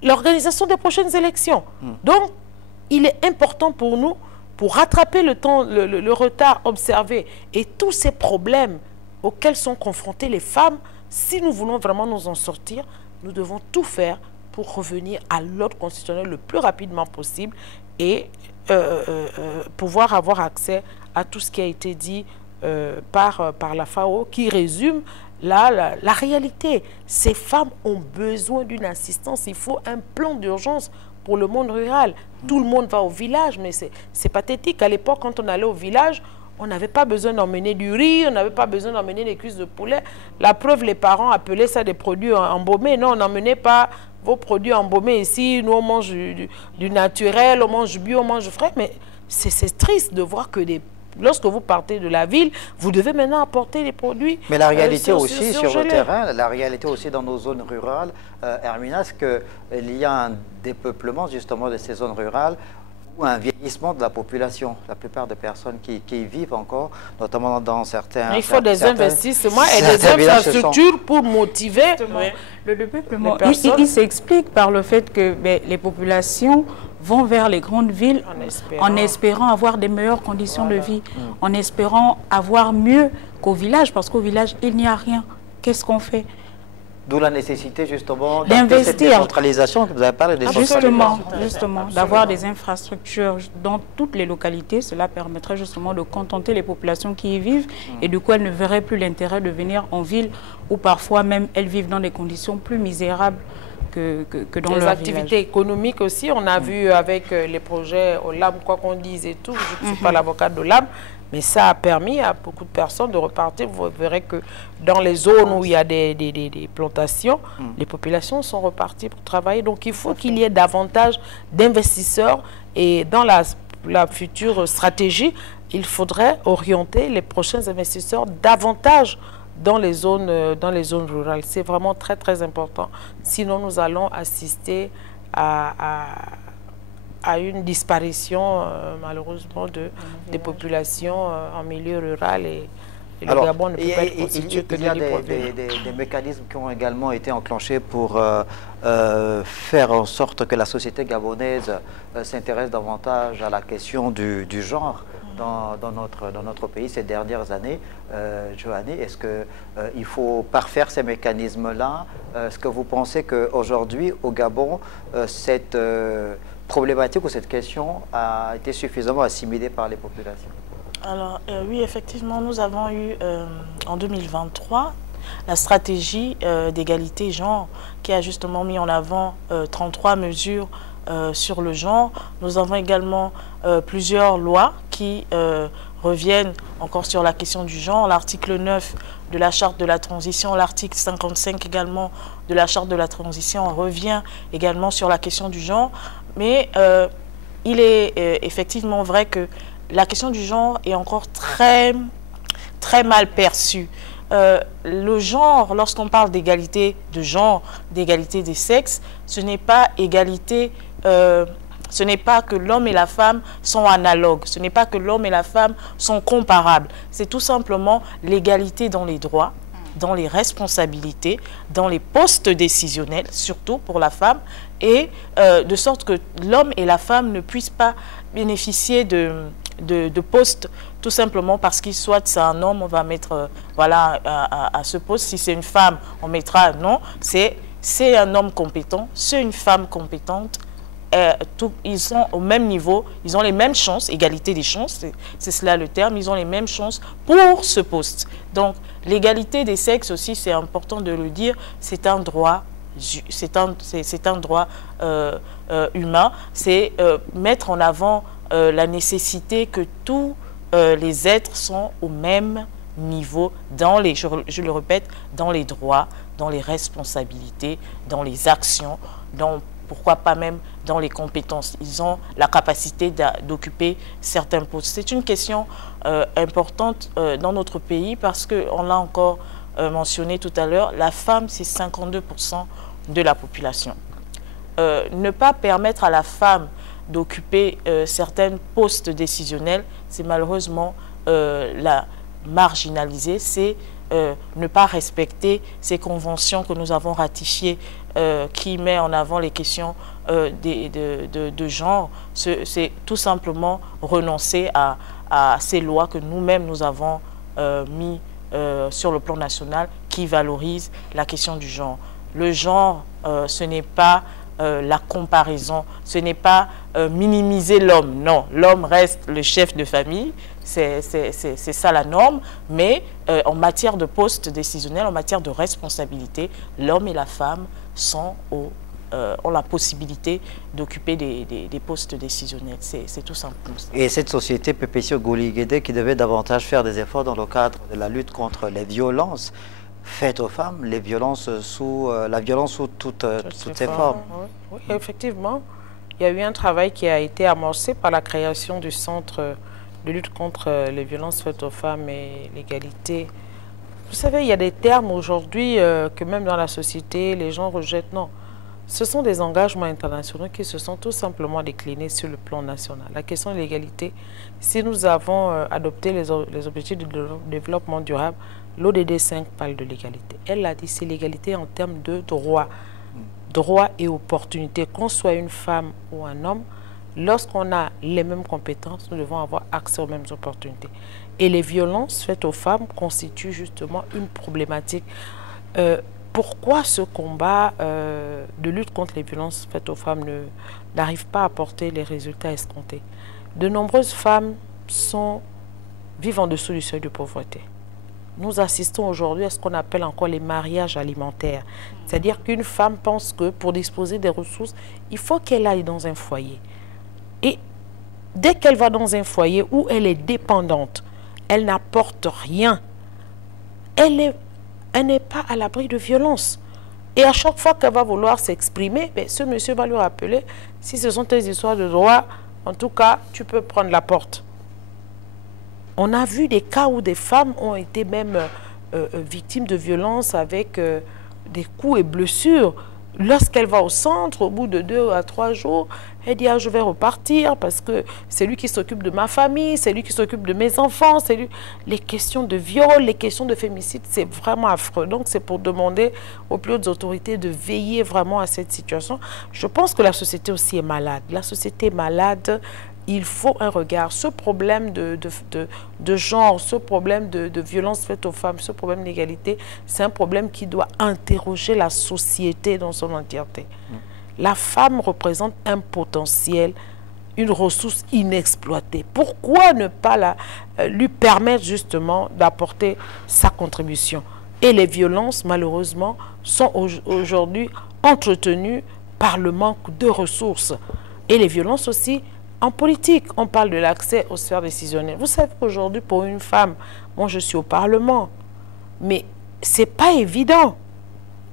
l'organisation des prochaines élections. Donc, il est important pour nous, pour rattraper le retard observé et tous ces problèmes auxquels sont confrontées les femmes, si nous voulons vraiment nous en sortir, nous devons tout faire pour revenir à l'ordre constitutionnel le plus rapidement possible et pouvoir avoir accès à tout ce qui a été dit par la FAO, qui résume la réalité. Ces femmes ont besoin d'une assistance. Il faut un plan d'urgence pour le monde rural. Tout le monde va au village, mais c'est pathétique. À l'époque, quand on allait au village, on n'avait pas besoin d'emmener du riz, on n'avait pas besoin d'emmener des cuisses de poulet. La preuve, les parents appelaient ça des produits embaumés. Non, on n'emmenait pas vos produits embaumés ici. Nous, on mange du naturel, on mange bio, on mange frais. Mais c'est triste de voir que lorsque vous partez de la ville, vous devez maintenant apporter les produits. Mais la réalité aussi sur le terrain, la réalité aussi dans nos zones rurales, Hermina, c'est qu'il y a un dépeuplement justement de ces zones rurales ou un vieillissement de la population. La plupart des personnes qui y vivent encore, notamment dans certains... Il faut des investissements et des infrastructures pour motiver le dépeuplement. Il s'explique par le fait que les populations vont vers les grandes villes en espérant avoir des meilleures conditions de vie, en espérant avoir mieux qu'au village, parce qu'au village, il n'y a rien. Qu'est-ce qu'on fait? D'où la nécessité justement d'investir. Cette décentralisation, vous avez parlé des justement, d'avoir des infrastructures dans toutes les localités. Cela permettrait justement de contenter les populations qui y vivent et du coup elles ne verraient plus l'intérêt de venir en ville où parfois même elles vivent dans des conditions plus misérables que dans leur village. Les activités économiques aussi, on a vu avec les projets OLAM, quoi qu'on dise et tout, je ne suis pas l'avocat d'OLAM, mais ça a permis à beaucoup de personnes de repartir. Vous verrez que dans les zones où il y a des plantations, les populations sont reparties pour travailler. Donc il faut qu'il y ait davantage d'investisseurs et dans la future stratégie, il faudrait orienter les prochains investisseurs davantage dans les zones rurales. C'est vraiment très très important. Sinon nous allons assister à une disparition malheureusement des populations en milieu rural et le Gabon ne peut pas être constitué que de des mécanismes qui ont également été enclenchés pour faire en sorte que la société gabonaise s'intéresse davantage à la question du genre dans notre pays ces dernières années. Joanny, est-ce qu'il faut parfaire ces mécanismes-là? Est-ce que vous pensez qu'aujourd'hui, au Gabon, cette problématique ou cette question a été suffisamment assimilée par les populations? Alors, oui, effectivement, nous avons eu en 2023 la stratégie d'égalité genre qui a justement mis en avant 33 mesures sur le genre. Nous avons également plusieurs lois qui reviennent encore sur la question du genre. L'article 9 de la Charte de la transition, l'article 55 également de la Charte de la transition revient également sur la question du genre. Mais il est effectivement vrai que la question du genre est encore très mal perçue. Le genre, lorsqu'on parle d'égalité de genre, d'égalité des sexes, ce n'est pas égalité, ce n'est pas que l'homme et la femme sont analogues, ce n'est pas que l'homme et la femme sont comparables. C'est tout simplement l'égalité dans les droits, dans les responsabilités, dans les postes décisionnels, surtout pour la femme, et de sorte que l'homme et la femme ne puissent pas bénéficier de postes tout simplement parce qu'il soit c'est un homme, on va mettre voilà, à ce poste. Si c'est une femme, on mettra non. C'est un homme compétent, c'est une femme compétente. Ils sont au même niveau, ils ont les mêmes chances, égalité des chances, c'est cela le terme, ils ont les mêmes chances pour ce poste. Donc l'égalité des sexes aussi, c'est important de le dire, c'est un droit. C'est un droit humain, c'est mettre en avant la nécessité que tous les êtres sont au même niveau, je le répète, dans les droits, dans les responsabilités, dans les actions, dans, pourquoi pas même dans les compétences. Ils ont la capacité d'occuper certains postes. C'est une question importante dans notre pays parce qu'on l'a encore mentionné tout à l'heure, la femme, c'est 52% de la population. Ne pas permettre à la femme d'occuper certains postes décisionnels, c'est malheureusement la marginaliser, c'est ne pas respecter ces conventions que nous avons ratifiées qui met en avant les questions de genre. C'est tout simplement renoncer à ces lois que nous-mêmes nous avons mis sur le plan national qui valorisent la question du genre. Le genre, ce n'est pas la comparaison, ce n'est pas minimiser l'homme. Non, l'homme reste le chef de famille, c'est ça la norme, mais en matière de poste décisionnel, en matière de responsabilité, l'homme et la femme ont la possibilité d'occuper des postes décisionnels. C'est tout simplement ça. Et cette société PPC Gouligédé qui devait davantage faire des efforts dans le cadre de la lutte contre les violences faites aux femmes, la violence sous toutes ses formes. Oui, effectivement, il y a eu un travail qui a été amorcé par la création du Centre de lutte contre les violences faites aux femmes et l'égalité. Vous savez, il y a des termes aujourd'hui que même dans la société, les gens rejettent. Non, ce sont des engagements internationaux qui se sont tout simplement déclinés sur le plan national. La question de l'égalité, si nous avons adopté les objectifs de développement durable, l'ODD 5 parle de l'égalité. Elle l'a dit, c'est l'égalité en termes de droits. Droits et opportunités. Qu'on soit une femme ou un homme, lorsqu'on a les mêmes compétences, nous devons avoir accès aux mêmes opportunités. Et les violences faites aux femmes constituent justement une problématique. Pourquoi ce combat de lutte contre les violences faites aux femmes n'arrive pas à porter les résultats escomptés? De nombreuses femmes vivent en dessous du seuil de pauvreté. Nous assistons aujourd'hui à ce qu'on appelle encore les mariages alimentaires. C'est-à-dire qu'une femme pense que pour disposer des ressources, il faut qu'elle aille dans un foyer. Et dès qu'elle va dans un foyer où elle est dépendante, elle n'apporte rien. Elle n'est pas à l'abri de violence. Et à chaque fois qu'elle va vouloir s'exprimer, ce monsieur va lui rappeler, si ce sont tes histoires de droit, en tout cas, tu peux prendre la porte. On a vu des cas où des femmes ont été même victimes de violences avec des coups et blessures. Lorsqu'elle va au centre, au bout de 2 à 3 jours, elle dit « Ah, je vais repartir parce que c'est lui qui s'occupe de ma famille, c'est lui qui s'occupe de mes enfants. » Les questions de viol, les questions de féminicide, c'est vraiment affreux. Donc, c'est pour demander aux plus hautes autorités de veiller vraiment à cette situation. Je pense que la société aussi est malade. La société est malade. Il faut un regard. Ce problème de genre, ce problème de violence faite aux femmes, ce problème d'égalité, c'est un problème qui doit interroger la société dans son entièreté. La femme représente un potentiel, une ressource inexploitée. Pourquoi ne pas lui permettre justement d'apporter sa contribution? Et les violences, malheureusement, sont aujourd'hui entretenues par le manque de ressources. Et les violences aussi, en politique, on parle de l'accès aux sphères décisionnelles. Vous savez qu'aujourd'hui, pour une femme, moi je suis au Parlement, mais ce n'est pas évident.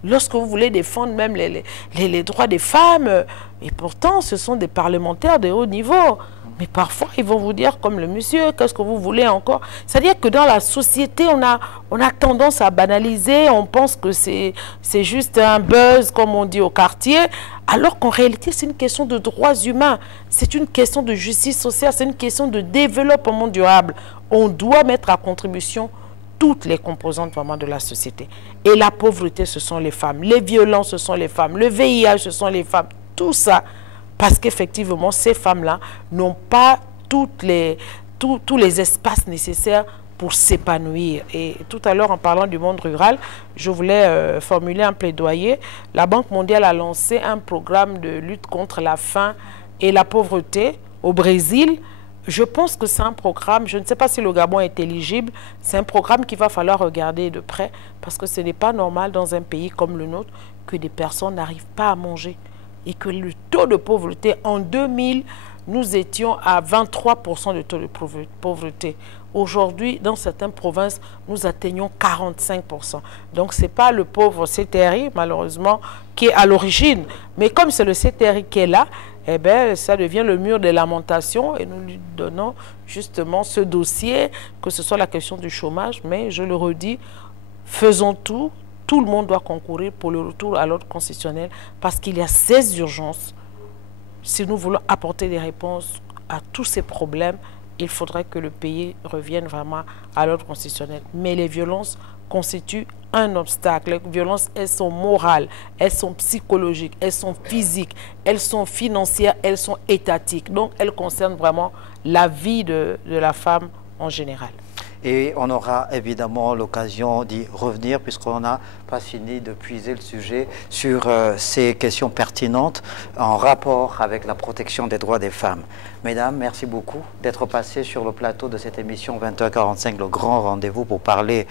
Lorsque vous voulez défendre même les droits des femmes, et pourtant ce sont des parlementaires de haut niveau, mais parfois ils vont vous dire comme le monsieur, qu'est-ce que vous voulez encore? C'est-à-dire que dans la société, on a tendance à banaliser, on pense que c'est juste un buzz, comme on dit au quartier, alors qu'en réalité, c'est une question de droits humains, c'est une question de justice sociale, c'est une question de développement durable. On doit mettre à contribution toutes les composantes vraiment de la société. Et la pauvreté, ce sont les femmes. Les violences, ce sont les femmes. Le VIH, ce sont les femmes. Tout ça, parce qu'effectivement, ces femmes-là n'ont pas tous les espaces nécessaires pour s'épanouir. Et tout à l'heure, en parlant du monde rural, je voulais formuler un plaidoyer. La Banque mondiale a lancé un programme de lutte contre la faim et la pauvreté au Brésil. Je pense que c'est un programme, je ne sais pas si le Gabon est éligible, c'est un programme qu'il va falloir regarder de près parce que ce n'est pas normal dans un pays comme le nôtre que des personnes n'arrivent pas à manger et que le taux de pauvreté en 2000, nous étions à 23% de taux de pauvreté. Aujourd'hui, dans certaines provinces, nous atteignons 45%. Donc, ce n'est pas le pauvre CTRI, malheureusement, qui est à l'origine. Mais comme c'est le CTRI qui est là, eh bien, ça devient le mur des lamentations et nous lui donnons justement ce dossier, que ce soit la question du chômage. Mais je le redis, faisons tout. Tout le monde doit concourir pour le retour à l'ordre constitutionnel parce qu'il y a ces urgences. Si nous voulons apporter des réponses à tous ces problèmes, il faudrait que le pays revienne vraiment à l'ordre constitutionnel. Mais les violences constituent un obstacle. Les violences, elles sont morales, elles sont psychologiques, elles sont physiques, elles sont financières, elles sont étatiques. Donc, elles concernent vraiment la vie de la femme en général. Et on aura évidemment l'occasion d'y revenir puisqu'on n'a pas fini de puiser le sujet sur ces questions pertinentes en rapport avec la protection des droits des femmes. Mesdames, merci beaucoup d'être passées sur le plateau de cette émission 20h45, le grand rendez-vous pour parler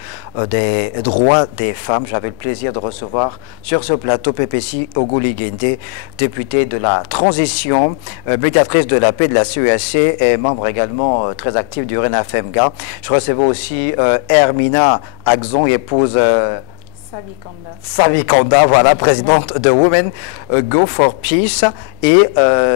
des droits des femmes. J'avais le plaisir de recevoir sur ce plateau PPC Oguligende, députée de la transition, médiatrice de la paix de la CEAC et membre également très active du RENAFEMGA. Je recevais aussi Hermina Axon, épouse Savi Kanda, voilà, présidente de Women Go for Peace, et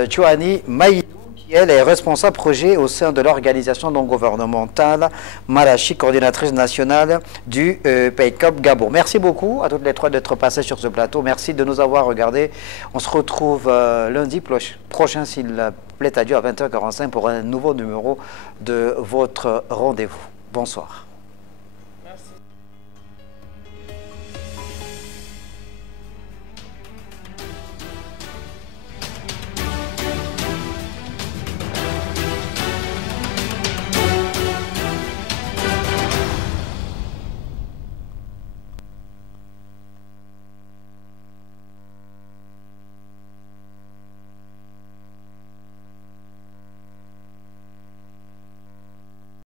Joanny Maïdou, qui elle est responsable projet au sein de l'organisation non gouvernementale Malachi, coordinatrice nationale du PayCop Gabon. Merci beaucoup à toutes les trois d'être passées sur ce plateau. Merci de nous avoir regardés. On se retrouve lundi prochain, s'il plaît à Dieu, à 20h45 pour un nouveau numéro de votre rendez-vous. Bonsoir.